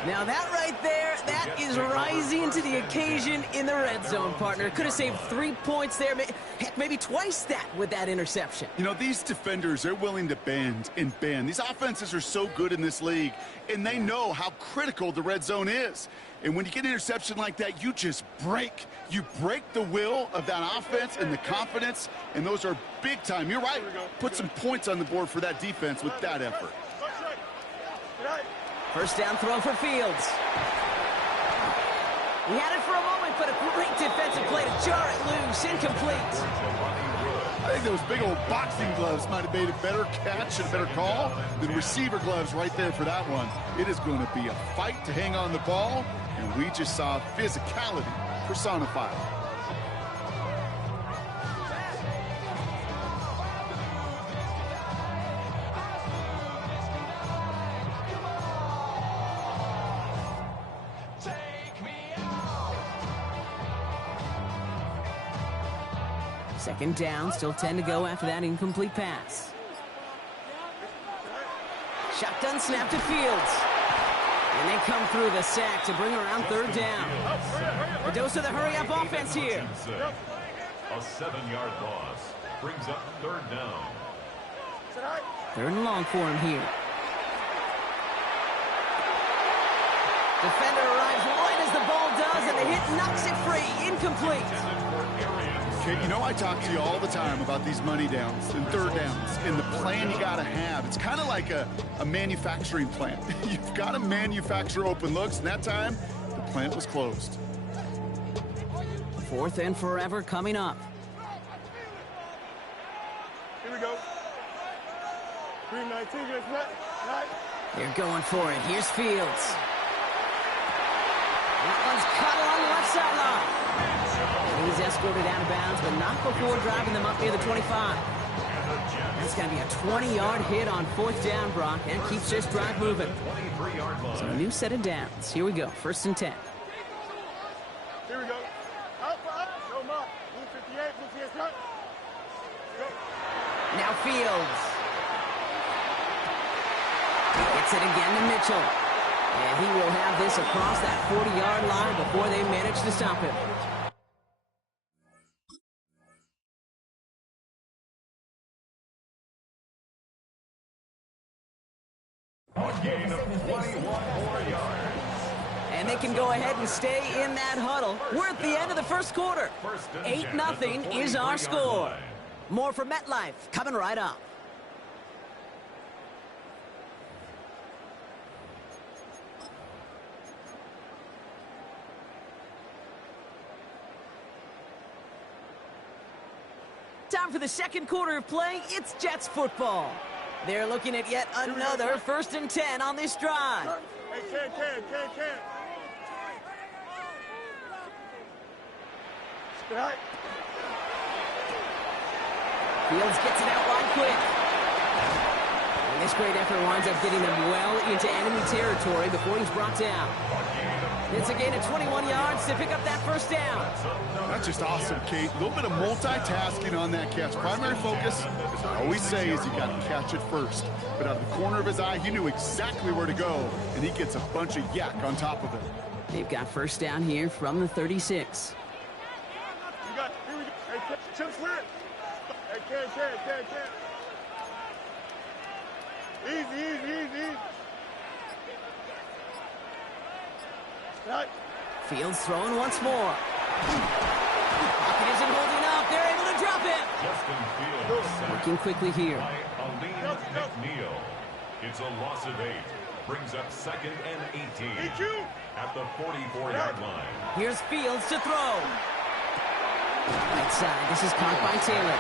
Now that right there, that is rising to the occasion in the red zone, partner. Could have saved 3 points there, heck, maybe twice that with that interception. You know, these defenders, they're willing to bend and bend. These offenses are so good in this league, and they know how critical the red zone is. And when you get an interception like that, you just break. You break the will of that offense and the confidence, and those are big time. You're right. Put some points on the board for that defense with that effort. First down throw for Fields. He had it for a moment, but a great defensive play to jar it loose. Incomplete. I think those big old boxing gloves might have made a better catch and a better call than receiver gloves right there for that one. It is going to be a fight to hang on the ball, and we just saw physicality personified. Second down, still 10 to go after that incomplete pass. Shotgun snap to Fields. And they come through the sack to bring around third down. A dose of the hurry-up offense here. A 7-yard loss brings up third down. Third and long for him here. Defender arrives right as the ball does, and the hit knocks it free. Incomplete. Okay, you know I talk to you all the time about these money downs and third downs and the plan you got to have. It's kind of like a manufacturing plant. You've got to manufacture open looks, and that time, the plant was closed. Fourth and forever coming up. Here we go. 319, They're going for it. Here's Fields. That one's caught along the left sideline. He's escorted out of bounds, but not before driving them up near the 25. That's going to be a 20-yard hit on fourth down, Brock, and keeps this drive moving. So a new set of downs. Here we go, 1st and 10. Here we go. Up, go mark. 158, 58, go. Now Fields. He gets it again to Mitchell. And he will have this across that 40-yard line before they manage to stop him. A gain of 21 more yards. And they can go ahead and stay in that huddle. We're at the end of the first quarter. 8-0 is our score. More from MetLife coming right up. Time for the second quarter of play. It's Jets football. They're looking at yet another 1st and 10 on this drive. Hey, Ken. Right. Fields gets it out wide quick. And this great effort winds up getting them well into enemy territory before he's brought down. It's a gain of 21 yards to pick up that 1st down. That's just awesome, Kate. A little bit of multitasking on that catch. Primary focus, as I always say, is you got to catch it first. But out of the corner of his eye, he knew exactly where to go, and he gets a bunch of yak on top of it. They've got 1st down here from the 36. You got, here we go. Hey, Chip Slant. Hey, Ken. Easy. Right. Fields throwing once more. Pocket isn't holding up. They're able to drop it. Justin Fields Working quickly here. by Aline McNeil. It's a loss of 8. Brings up 2nd and 18 at the 44-yard line. Here's Fields to throw. Right side. This is caught by Taylor.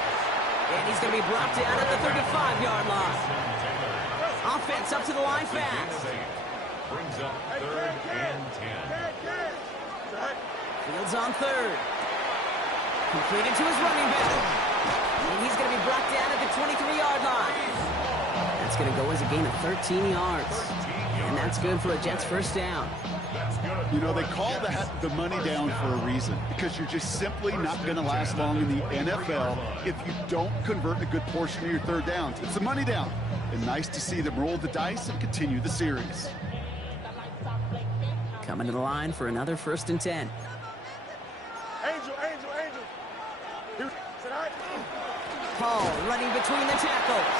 And he's going to be brought down at the 35-yard line. Offense up to the line fast. Brings up 3rd and 10. Fields on 3rd. Completed to his running back. And he's going to be brought down at the 23-yard line. That's going to go as a gain of 13 yards. And that's good for a Jets 1st down. You know, they call that the money down for a reason, because you're just simply not going to last long in the NFL if you don't convert a good portion of your 3rd downs. It's the money down. And nice to see them roll the dice and continue the series. Coming to the line for another 1st and 10. Angel. Paul running between the tackles.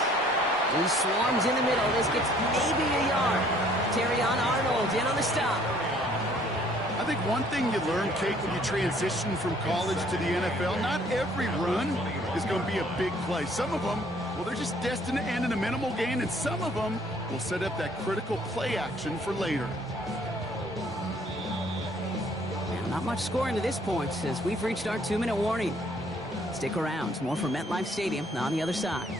He swarms in the middle. This gets maybe a yard. Terrion Arnold in on the stop. I think one thing you learn, Kate, when you transition from college to the NFL, not every run is going to be a big play. Some of them, well, they're just destined to end in a minimal gain, and some of them will set up that critical play action for later. Not much scoring to this point as we've reached our 2-minute warning. Stick around. More from MetLife Stadium on the other side.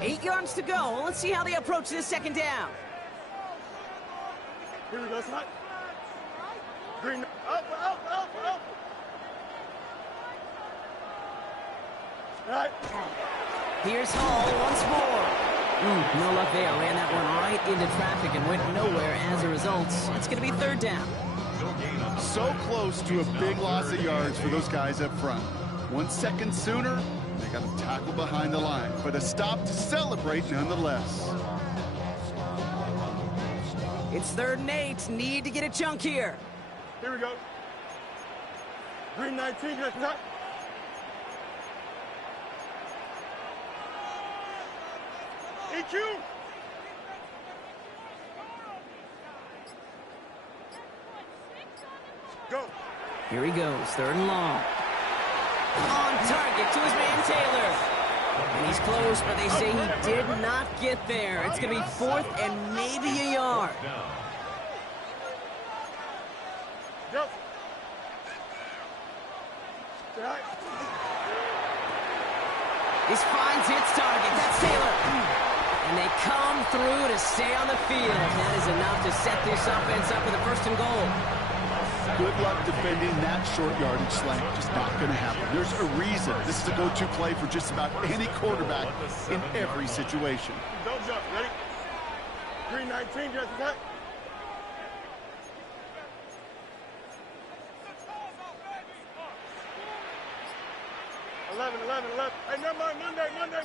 8 yards to go. Let's see how they approach this 2nd down. Here we go, Slot. Green. Up. Right. Here's Hall once more. No luck there. Ran that one right into traffic and went nowhere as a result. It's going to be 3rd down. So close to a big loss of yards for those guys up front. 1 second sooner, they got a tackle behind the line, but a stop to celebrate nonetheless. It's 3rd and 8. Need to get a chunk here. Here we go. Green 19, that's not. EQ. Go. Here he goes, 3rd and long. On target to his man Taylor. And he's close, but they say he did not get there. It's going to be 4th and maybe a yard. Go. This finds its target. That's Taylor. And they come through to stay on the field. That is enough to set this offense up with a 1st and goal. Good luck defending that short yardage slant. Just not going to happen. There's a reason this is a go-to play for just about any quarterback in every situation. Don't jump. Ready? Green 19, just attack. Eleven. Hey, never mind.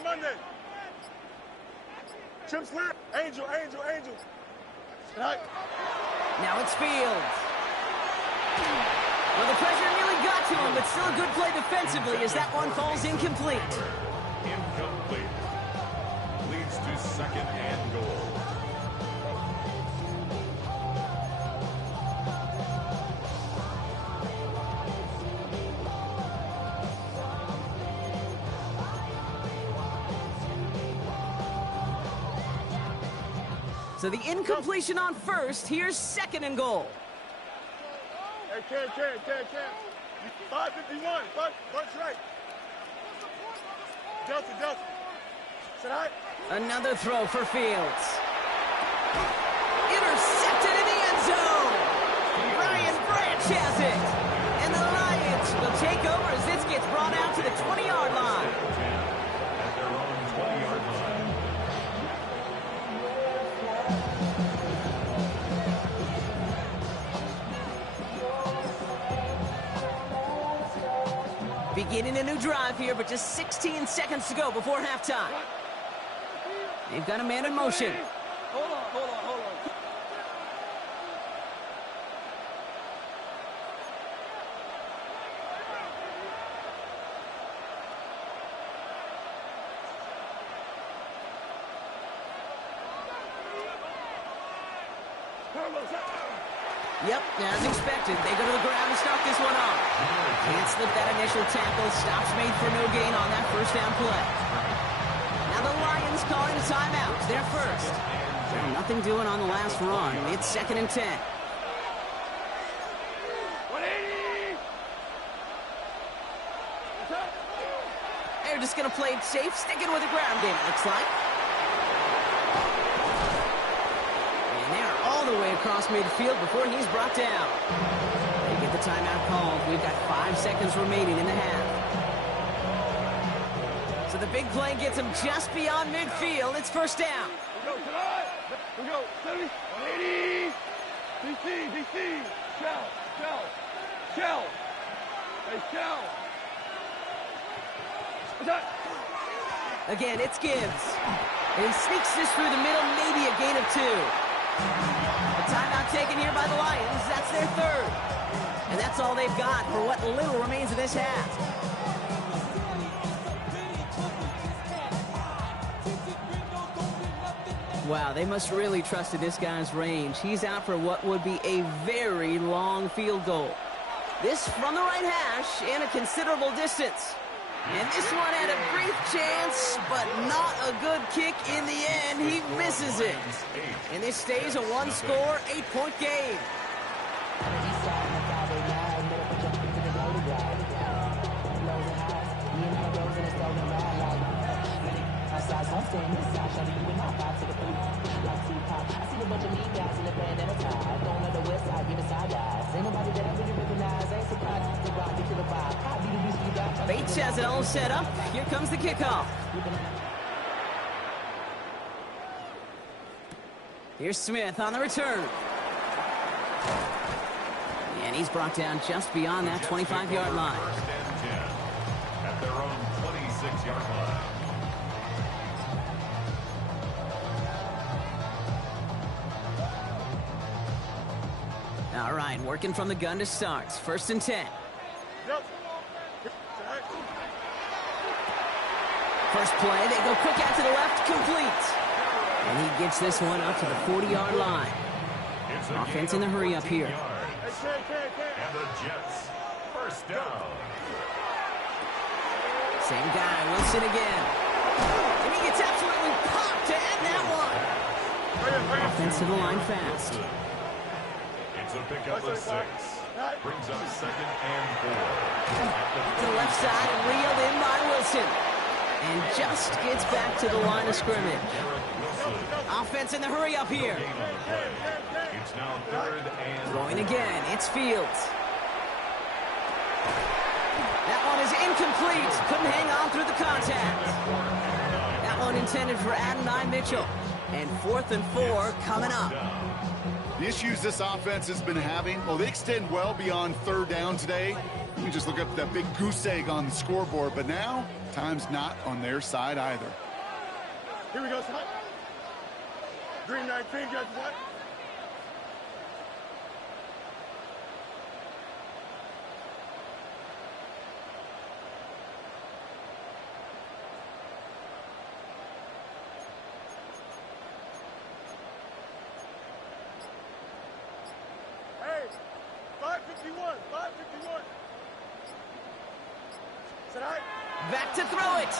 Monday. Chip slant. Angel. Right. Now it's Fields. Well, the pressure nearly got to him, but still a good play defensively as that one falls incomplete. Incomplete. Leads to 2nd and goal. So the incompletion on 1st. Here's 2nd and goal. Hey, can. 551. Bunch right. Delta. Sit high. Another throw for Fields. Intercepted in the end zone. Brian Branch has it. And the Lions will take over as this gets brought out to the 20-yard line. At their own 20-yard line. Beginning a new drive here, but just 16 seconds to go before halftime. They've got a man in motion. Hold on. Yep, as expected. They go to the ground to start this one off. Can't slip that initial tackle. Stops made for no gain on that 1st down play. Now the Lions calling a timeout. They're first. Well, nothing doing on the last run. It's 2nd and 10. 180. They're just going to play it safe, sticking with the ground game, it looks like. All the way across midfield before he's brought down. They get the timeout called. We've got 5 seconds remaining in the half. So the big play gets him just beyond midfield. It's 1st down. We go. 70. 180. DC. Shell. Hey, Shell. Again, it's Gibbs. And he sneaks this through the middle, maybe a gain of 2. A timeout taken here by the Lions. That's their 3rd. And that's all they've got for what little remains of this half. Wow, they must really trust in this guy's range. He's out for what would be a very long field goal. This from the right hash and a considerable distance. And this one had a brief chance, but not a good kick in the end. He misses it. And this stays a 1-score, 8-point game. Bates has it all set up. Here comes the kickoff. Here's Smith on the return. And he's brought down just beyond that 25-yard line. First and 10 at their own 26-yard line. All right, working from the gun to start. First and 10. First play, they go quick out to the left, complete. And he gets this one up to the 40-yard line. Offense in the hurry up here. And the Jets, first down. Same guy, Wilson again. And he gets absolutely popped to end that one. Offense to the line fast. It's a pickup of 6. Brings up second and 4. To the left side and reeled in by Wilson. And just gets back to the line of scrimmage. Offense in the hurry up here. It's now third and Throwing again, it's Fields. That one is incomplete. Couldn't hang on through the contact. That one intended for Adonai Mitchell. And 4th and 4 coming up. The issues this offense has been having, well, they extend well beyond third down today. You can just look up that big goose egg on the scoreboard, but now time's not on their side either. Here we go, son. Green 19, guys, what? Hey, 551, 551. Said I? Back to throw it.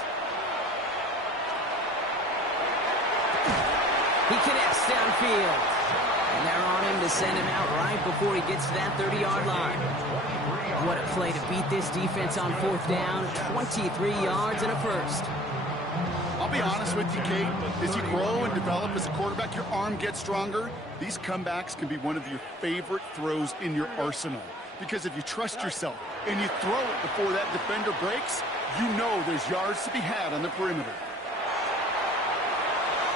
He connects downfield. And they're on him to send him out right before he gets to that 30-yard line. What a play to beat this defense on 4th down. 23 yards and a first. I'll be honest with you, Kate. As you grow and develop as a quarterback, your arm gets stronger. These comebacks can be one of your favorite throws in your arsenal. Because if you trust yourself and you throw it before that defender breaks, you know there's yards to be had on the perimeter.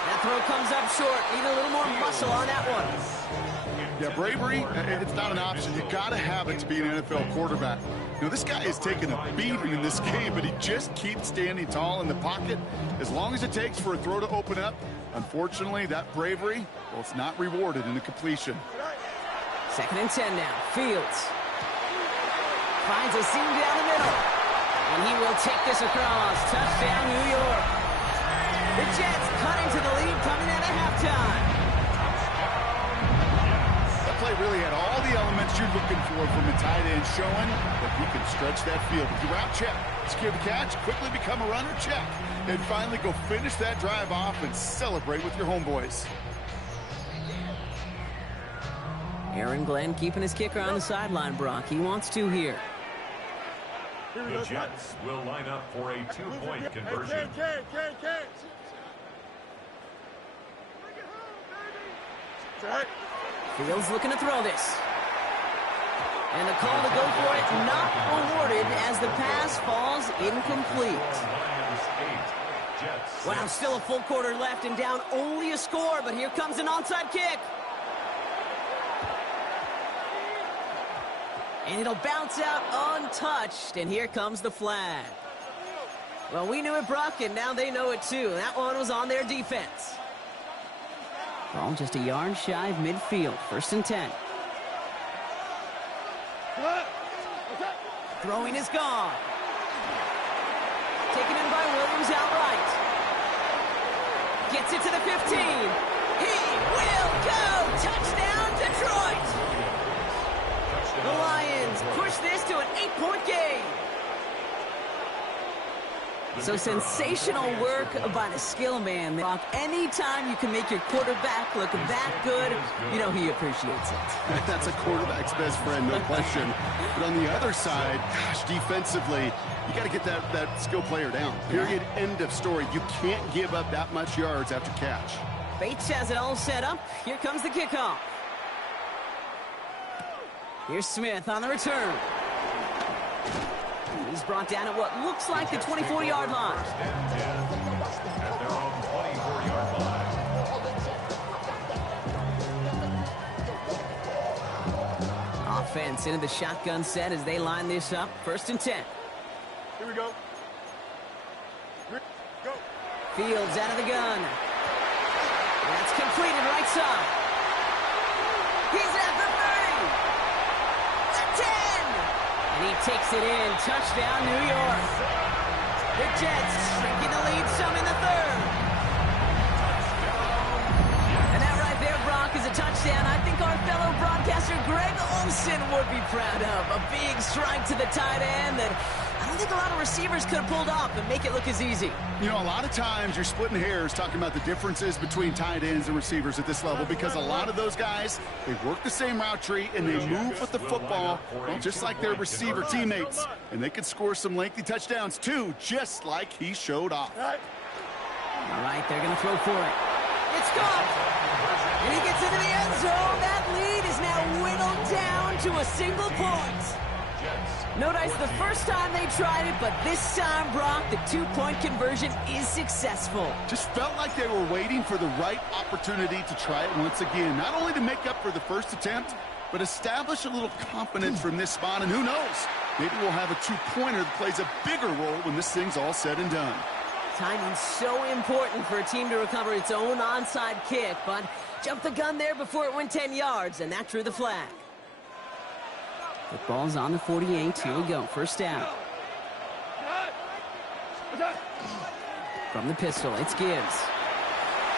That throw comes up short. Need a little more muscle on that one. Yeah, bravery, it's not an option. You got to have it to be an NFL quarterback. You know, this guy is taking a beating in this game, but he just keeps standing tall in the pocket as long as it takes for a throw to open up. Unfortunately, that bravery, well, it's not rewarded in a completion. 2nd and 10 now. Fields finds a seam down the middle. And he will take this across. Touchdown, New York. The Jets cut into the lead coming out of halftime. That play really had all the elements you're looking for from a tight end, showing that he can stretch that field. With your route, check. Secure the catch, quickly become a runner, check. And finally go finish that drive off and celebrate with your homeboys. Aaron Glenn keeping his kicker on the sideline, Brock. He wants to here. the Jets will line up for a two-point conversion. Fields looking to throw this. And the call to go for it not awarded as the pass falls incomplete. Wow, still a full quarter left and down only a score, but here comes an onside kick. And it'll bounce out untouched, and here comes the flag. Well, we knew it, Brock, and now they know it too. That one was on their defense. Ball just a yard shy of midfield. 1st and 10. Throwing is gone. Taken in by Williams outright. Gets it to the 15. He will go! Touchdown, Detroit! The Lions push this to an 8-point game. So sensational work by the skill man. Anytime you can make your quarterback look that good, you know he appreciates it. That's a quarterback's best friend, no question. But on the other side, gosh, defensively, you got to get that skill player down. Period. End of story. You can't give up that much yards after catch. Bates has it all set up. Here comes the kickoff. Here's Smith on the return. He's brought down at what looks like the 24-yard line. At their own 24-yard line. offense into the shotgun set as they line this up. 1st and 10. Here we go. Go. Fields out of the gun. That's completed right side. He's at the 30. The 10. And he takes it in. Touchdown, New York. The Jets shrinking the lead some in the 3rd. And that right there, Brock, is a touchdown I think our fellow broadcaster Greg Olsen would be proud of. A big strike to the tight end that I don't think a lot of receivers could have pulled off and make it look as easy. You know, a lot of times you're splitting hairs talking about the differences between tight ends and receivers at this level because a lot of those guys, they work the same route tree and they move with the football, well, just like their receiver teammates. And they can score some lengthy touchdowns too, just like he showed off. All right, they're going to throw for it. It's caught. And he gets into the end zone. That lead is now whittled down to a single point. Notice the first time they tried it, but this time, Brock, the 2-point conversion is successful. Just felt like they were waiting for the right opportunity to try it once again. Not only to make up for the first attempt, but establish a little confidence from this spot. And who knows, maybe we'll have a 2-pointer that plays a bigger role when this thing's all said and done. Timing's so important for a team to recover its own onside kick, but jumped the gun there before it went 10 yards, and that drew the flag. The ball's on the 48. Here we go. 1st down. From the pistol, it's Gibbs.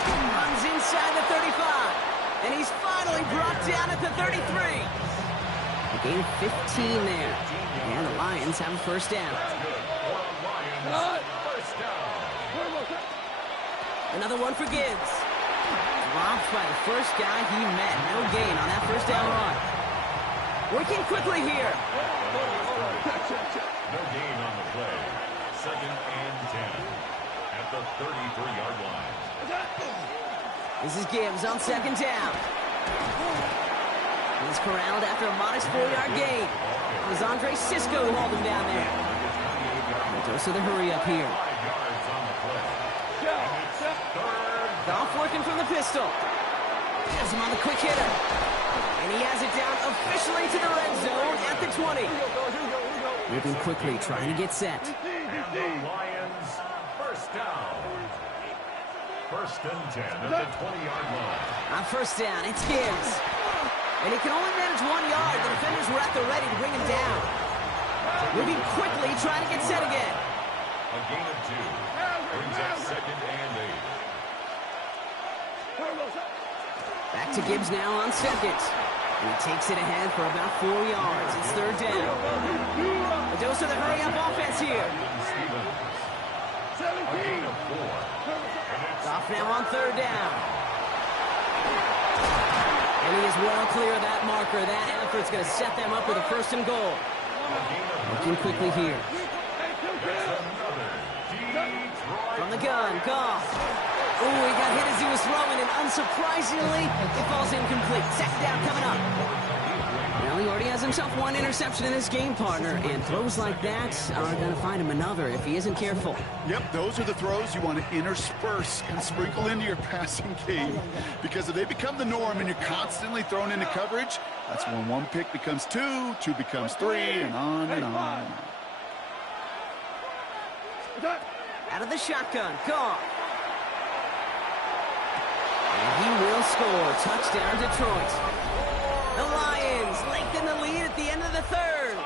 Runs inside the 35. And he's finally brought down at the 33. A gain of 15 there. And the Lions have a 1st down. Another one for Gibbs. Dropped by the first guy he met. No gain on that 1st down run. Working quickly here. No gain on the play. 2nd and 10 at the 33-yard line. This is Gibbs on 2nd down. He's corralled after a modest 4-yard gain. It was Andre Sisco who hauled him down there. Dose of the hurry up here. Goff working from the pistol. Has him on the quick hitter. And he has it down officially to the red zone at the 20. Moving quickly, trying to get set. And the Lions 1st down. 1st and 10 at the 20-yard line. On 1st down, it's Gibbs. And he can only manage 1 yard. The defenders were at the ready to bring him down. Moving quickly, trying to get set again. A gain of 2. Brings up 2nd and 8. Back to Gibbs now on 2nd. And he takes it ahead for about 4 yards. It's 3rd down. A dose of the hurry-up offense here. A gain of 4. Goff now on 3rd down. And he is well clear of that marker. That effort's going to set them up with a 1st and goal. Looking quickly here. From the gun, Goff. Ooh, he got hit as he was throwing, and unsurprisingly, it falls incomplete. 2nd down coming up. Well, he already has himself 1 interception in this game, partner, and throws like that are going to find him another if he isn't careful. Yep, those are the throws you want to intersperse and sprinkle into your passing game. Because if they become the norm and you're constantly thrown into coverage, that's when 1 pick becomes 2, 2 becomes 3, and on and on. Out of the shotgun, Goff. And he will score. Touchdown, Detroit. The Lions lengthen the lead at the end of the 3rd.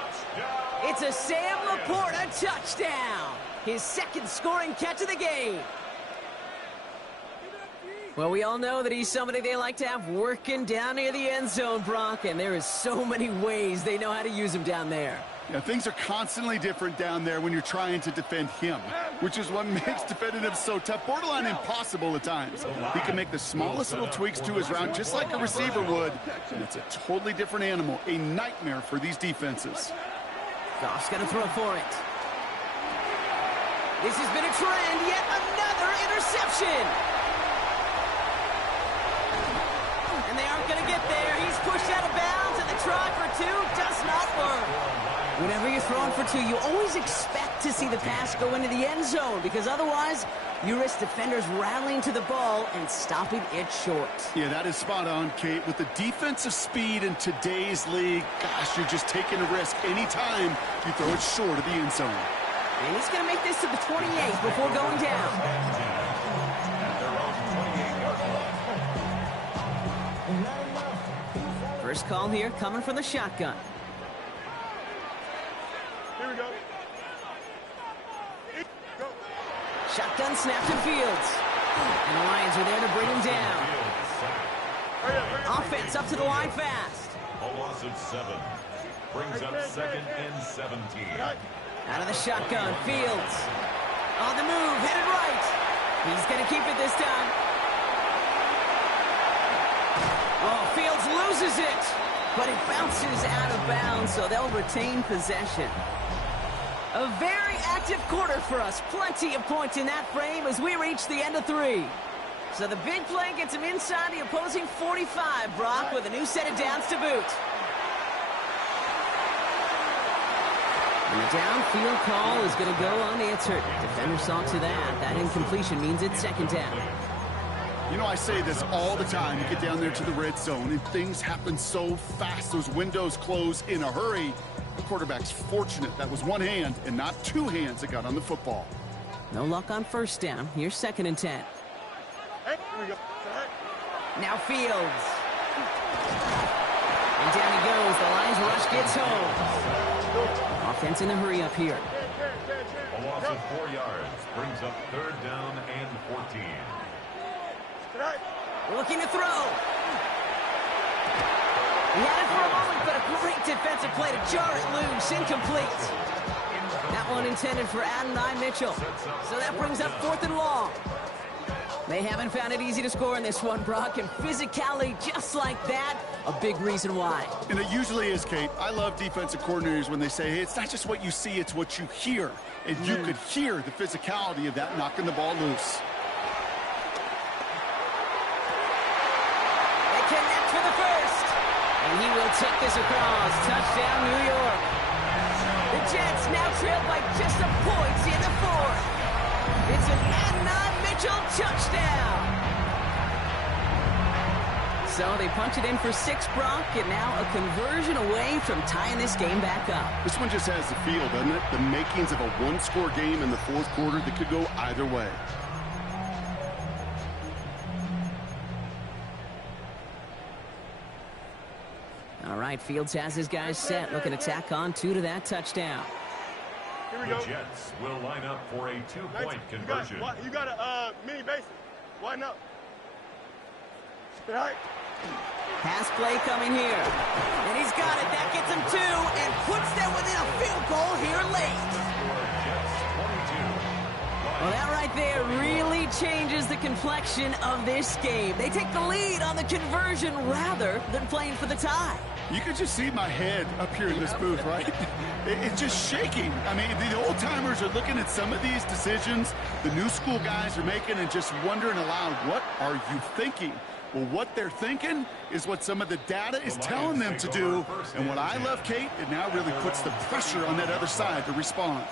It's a Sam Laporta touchdown. His 2nd scoring catch of the game. Well, we all know that he's somebody they like to have working down near the end zone, Brock, and there is so many ways they know how to use him down there. Yeah, things are constantly different down there when you're trying to defend him, which is what makes defending him so tough, borderline impossible at times. He can make the smallest little tweaks to his route just like a receiver would, and it's a totally different animal, a nightmare for these defenses. Goff's got to throw for it. This has been a trend, yet another interception. And they aren't going to get there. He's pushed out of bounds, and the try for 2 does not work. Whenever you're throwing for 2, you always expect to see the pass go into the end zone, because otherwise you risk defenders rallying to the ball and stopping it short. Yeah, that is spot on, Kate. With the defensive speed in today's league, gosh, you're just taking a risk anytime you throw it short of the end zone. And he's going to make this to the 28 before going down. First call here coming from the shotgun. Here we go. Shotgun snap to Fields. And the Lions are there to bring him down. Offense up to the line fast. A loss of 7. Brings up 2nd and 17. Out of the shotgun, Fields. On the move, headed right. He's going to keep it this time. Oh, Fields loses it. But it bounces out of bounds, so they'll retain possession. A very active quarter for us. Plenty of points in that frame as we reach the end of 3. So the big play gets him inside the opposing 45, Brock, with a new set of downs to boot. And the downfield call is going to go unanswered. Defender saw to that. That incompletion means it's 2nd down. You know, I say this all the time. You get down there to the red zone, and things happen so fast. Those windows close in a hurry. The quarterback's fortunate that was one hand and not 2 hands that got on the football. No luck on 1st down. Here's 2nd and 10. Hey, here we go. Now Fields. And down he goes. The Lions rush gets home. Offense in a hurry up here. A loss of 4 yards brings up 3rd down and 14. Looking to throw. He had it for a moment, but a great defensive play to jar it loose. Incomplete. That one intended for Adonai Mitchell. So that brings up 4th and long. They haven't found it easy to score in this one, Brock, and physicality just like that, a big reason why. And it usually is, Kate. I love defensive coordinators when they say, hey, it's not just what you see, it's what you hear. And you could hear the physicality of that knocking the ball loose. They connect for the first. And he will take this across. Touchdown, New York. The Jets now trail by just a point in the 4th. It's an Adonai Mitchell touchdown. So they punch it in for 6, Brock, and now a conversion away from tying this game back up. This one just has the feel, doesn't it? The makings of a 1-score game in the 4th quarter that could go either way. All right, Fields has his guys set, looking to tack on 2 to that touchdown. Here we the go. Jets will line up for a 2-point conversion. You got a mini base. Line up. All right. Pass play coming here. And he's got it. That gets him 2 and puts them within a field goal here late. Well, that right there really changes the complexion of this game. They take the lead on the conversion rather than playing for the tie. You could just see my head up here in this booth, right? It's just shaking. I mean, the old-timers are looking at some of these decisions the new school guys are making and just wondering aloud, what are you thinking? Well, what they're thinking is what some of the data is telling them to do. And what I love, Kate, it now really puts the pressure on that other side to respond.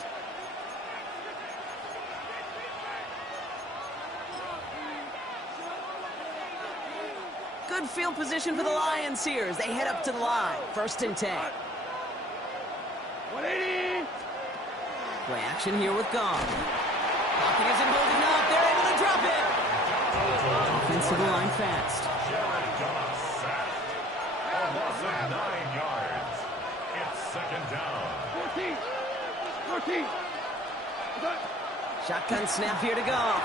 Good field position for the Lions here as they head up to the line. 1st and 10. 180. Play action here with Goff. Pocket isn't holding up. They're able to drop it. Offense to the line fast. A loss of 9 yards. It's 2nd down. 14. Shotgun snap here to Goff.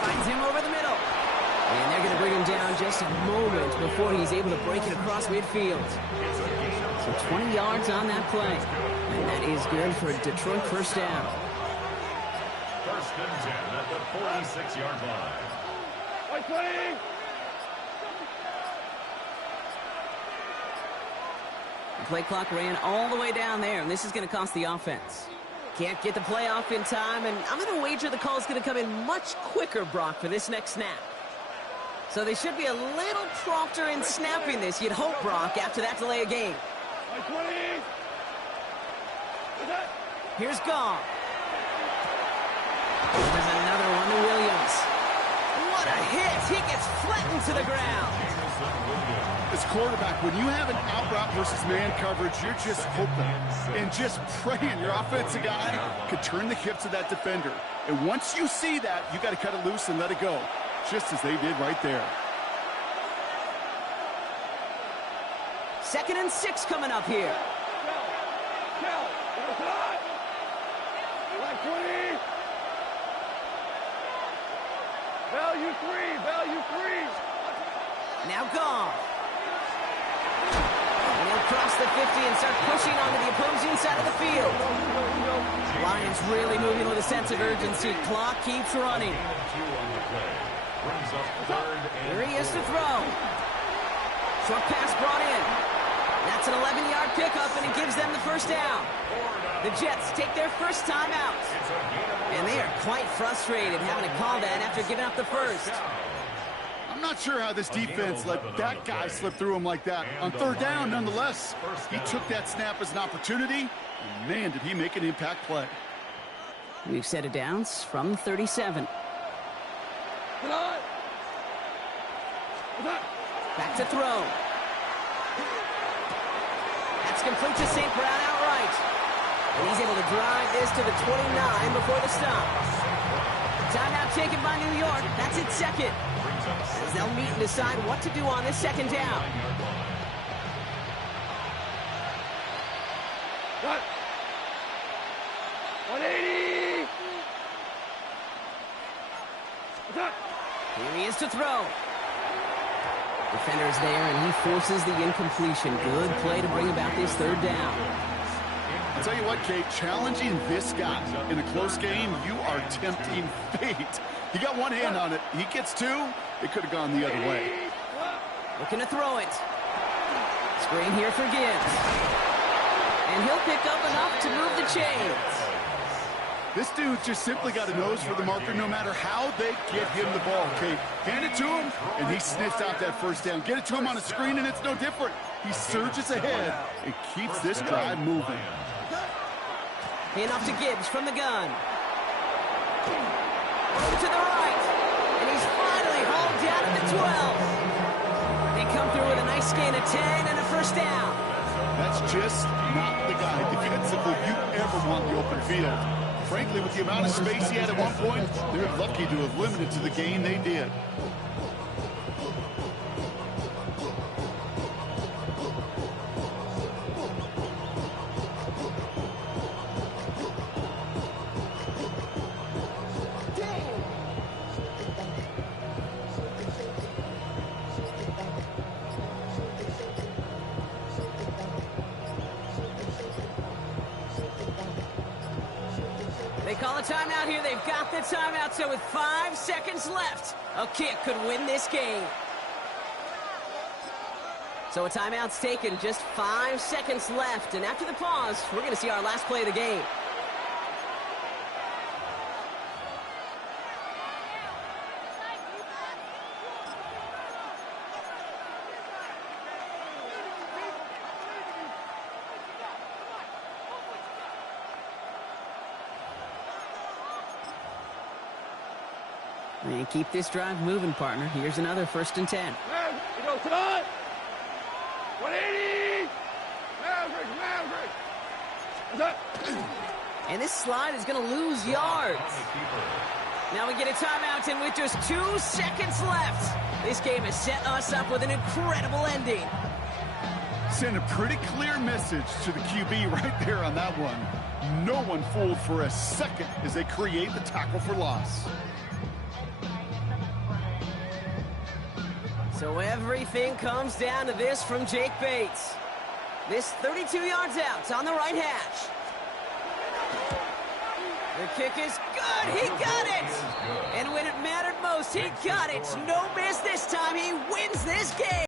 Finds him over the middle. And they're going to bring him down just a moment before he's able to break it across midfield. So 20 yards on that play. And that is good for a Detroit 1st down. 1st and 10 at the 46-yard line. 120. The play clock ran all the way down there, and this is going to cost the offense. Can't get the play off in time, and I'm going to wager the call is going to come in much quicker, Brock, for this next snap. So they should be a little prompter in snapping this, you'd hope, Brock, after that delay of game. 120. Here's Goff. There's another one to Williams. What a hit! He gets flattened to the ground. As quarterback, when you have an out route versus man coverage, you're just hoping and just praying your offensive guy could turn the hips of that defender. And once you see that, you got to cut it loose and let it go, just as they did right there. 2nd and 6 coming up here. Value three. Now Goff. And he'll cross the 50 and start pushing onto the opposing side of the field. Lions really moving with a sense of urgency. Clock keeps running. Here he is to throw. Short pass brought in. That's an 11-yard pickup, and it gives them the first down. The Jets take their first timeout. And they are quite frustrated having to call that after giving up the first. I'm not sure how this defense let that guy slip through him like that. On 3rd down, nonetheless, he took that snap as an opportunity, and man, did he make an impact play. We've set it downs from 37. Back to throw. That's complete to St. Brown outright. And he's able to drive this to the 29 before the stop. Timeout taken by New York. That's its second. As they'll meet and decide what to do on this 2nd down. Cut. 180. Cut. Here he is to throw. Defender's there, and he forces the incompletion. Good play to bring about this 3rd down. I'll tell you what, Kate, challenging this guy in a close game, you are tempting fate. He got one hand on it. He gets 2. It could have gone the other way. Looking to throw it. Screen here for Gibbs. And he'll pick up enough to move the chains. This dude's just simply got a nose for the marker no matter how they get him the ball, Kate. Hand it to him, and he sniffs out that first down. Get it to him on a screen, and it's no different. He surges ahead and keeps this drive moving. Hand off to Gibbs from the gun. To the right. And he's finally hauled down at the 12. They come through with a nice gain of 10 and a first down. That's just not the guy defensively you ever want in the open field. Frankly, with the amount of space he had at one point, they're lucky to have limited to the gain they did. They call a timeout here. They've got the timeout, so with 5 seconds left, a kick could win this game. So a timeout's taken, just 5 seconds left, and after the pause, we're going to see our last play of the game. And keep this drive moving, partner. Here's another 1st and 10. We go tonight. 180. Maverick. And this slide is going to lose yards. Now we get a timeout, and with just 2 seconds left, this game has set us up with an incredible ending. Send a pretty clear message to the QB right there on that one. No one fooled for a second as they create the tackle for loss. So everything comes down to this from Jake Bates. This 32 yards out on the right hash. The kick is good. He got it. And when it mattered most, he got it. No miss this time. He wins this game.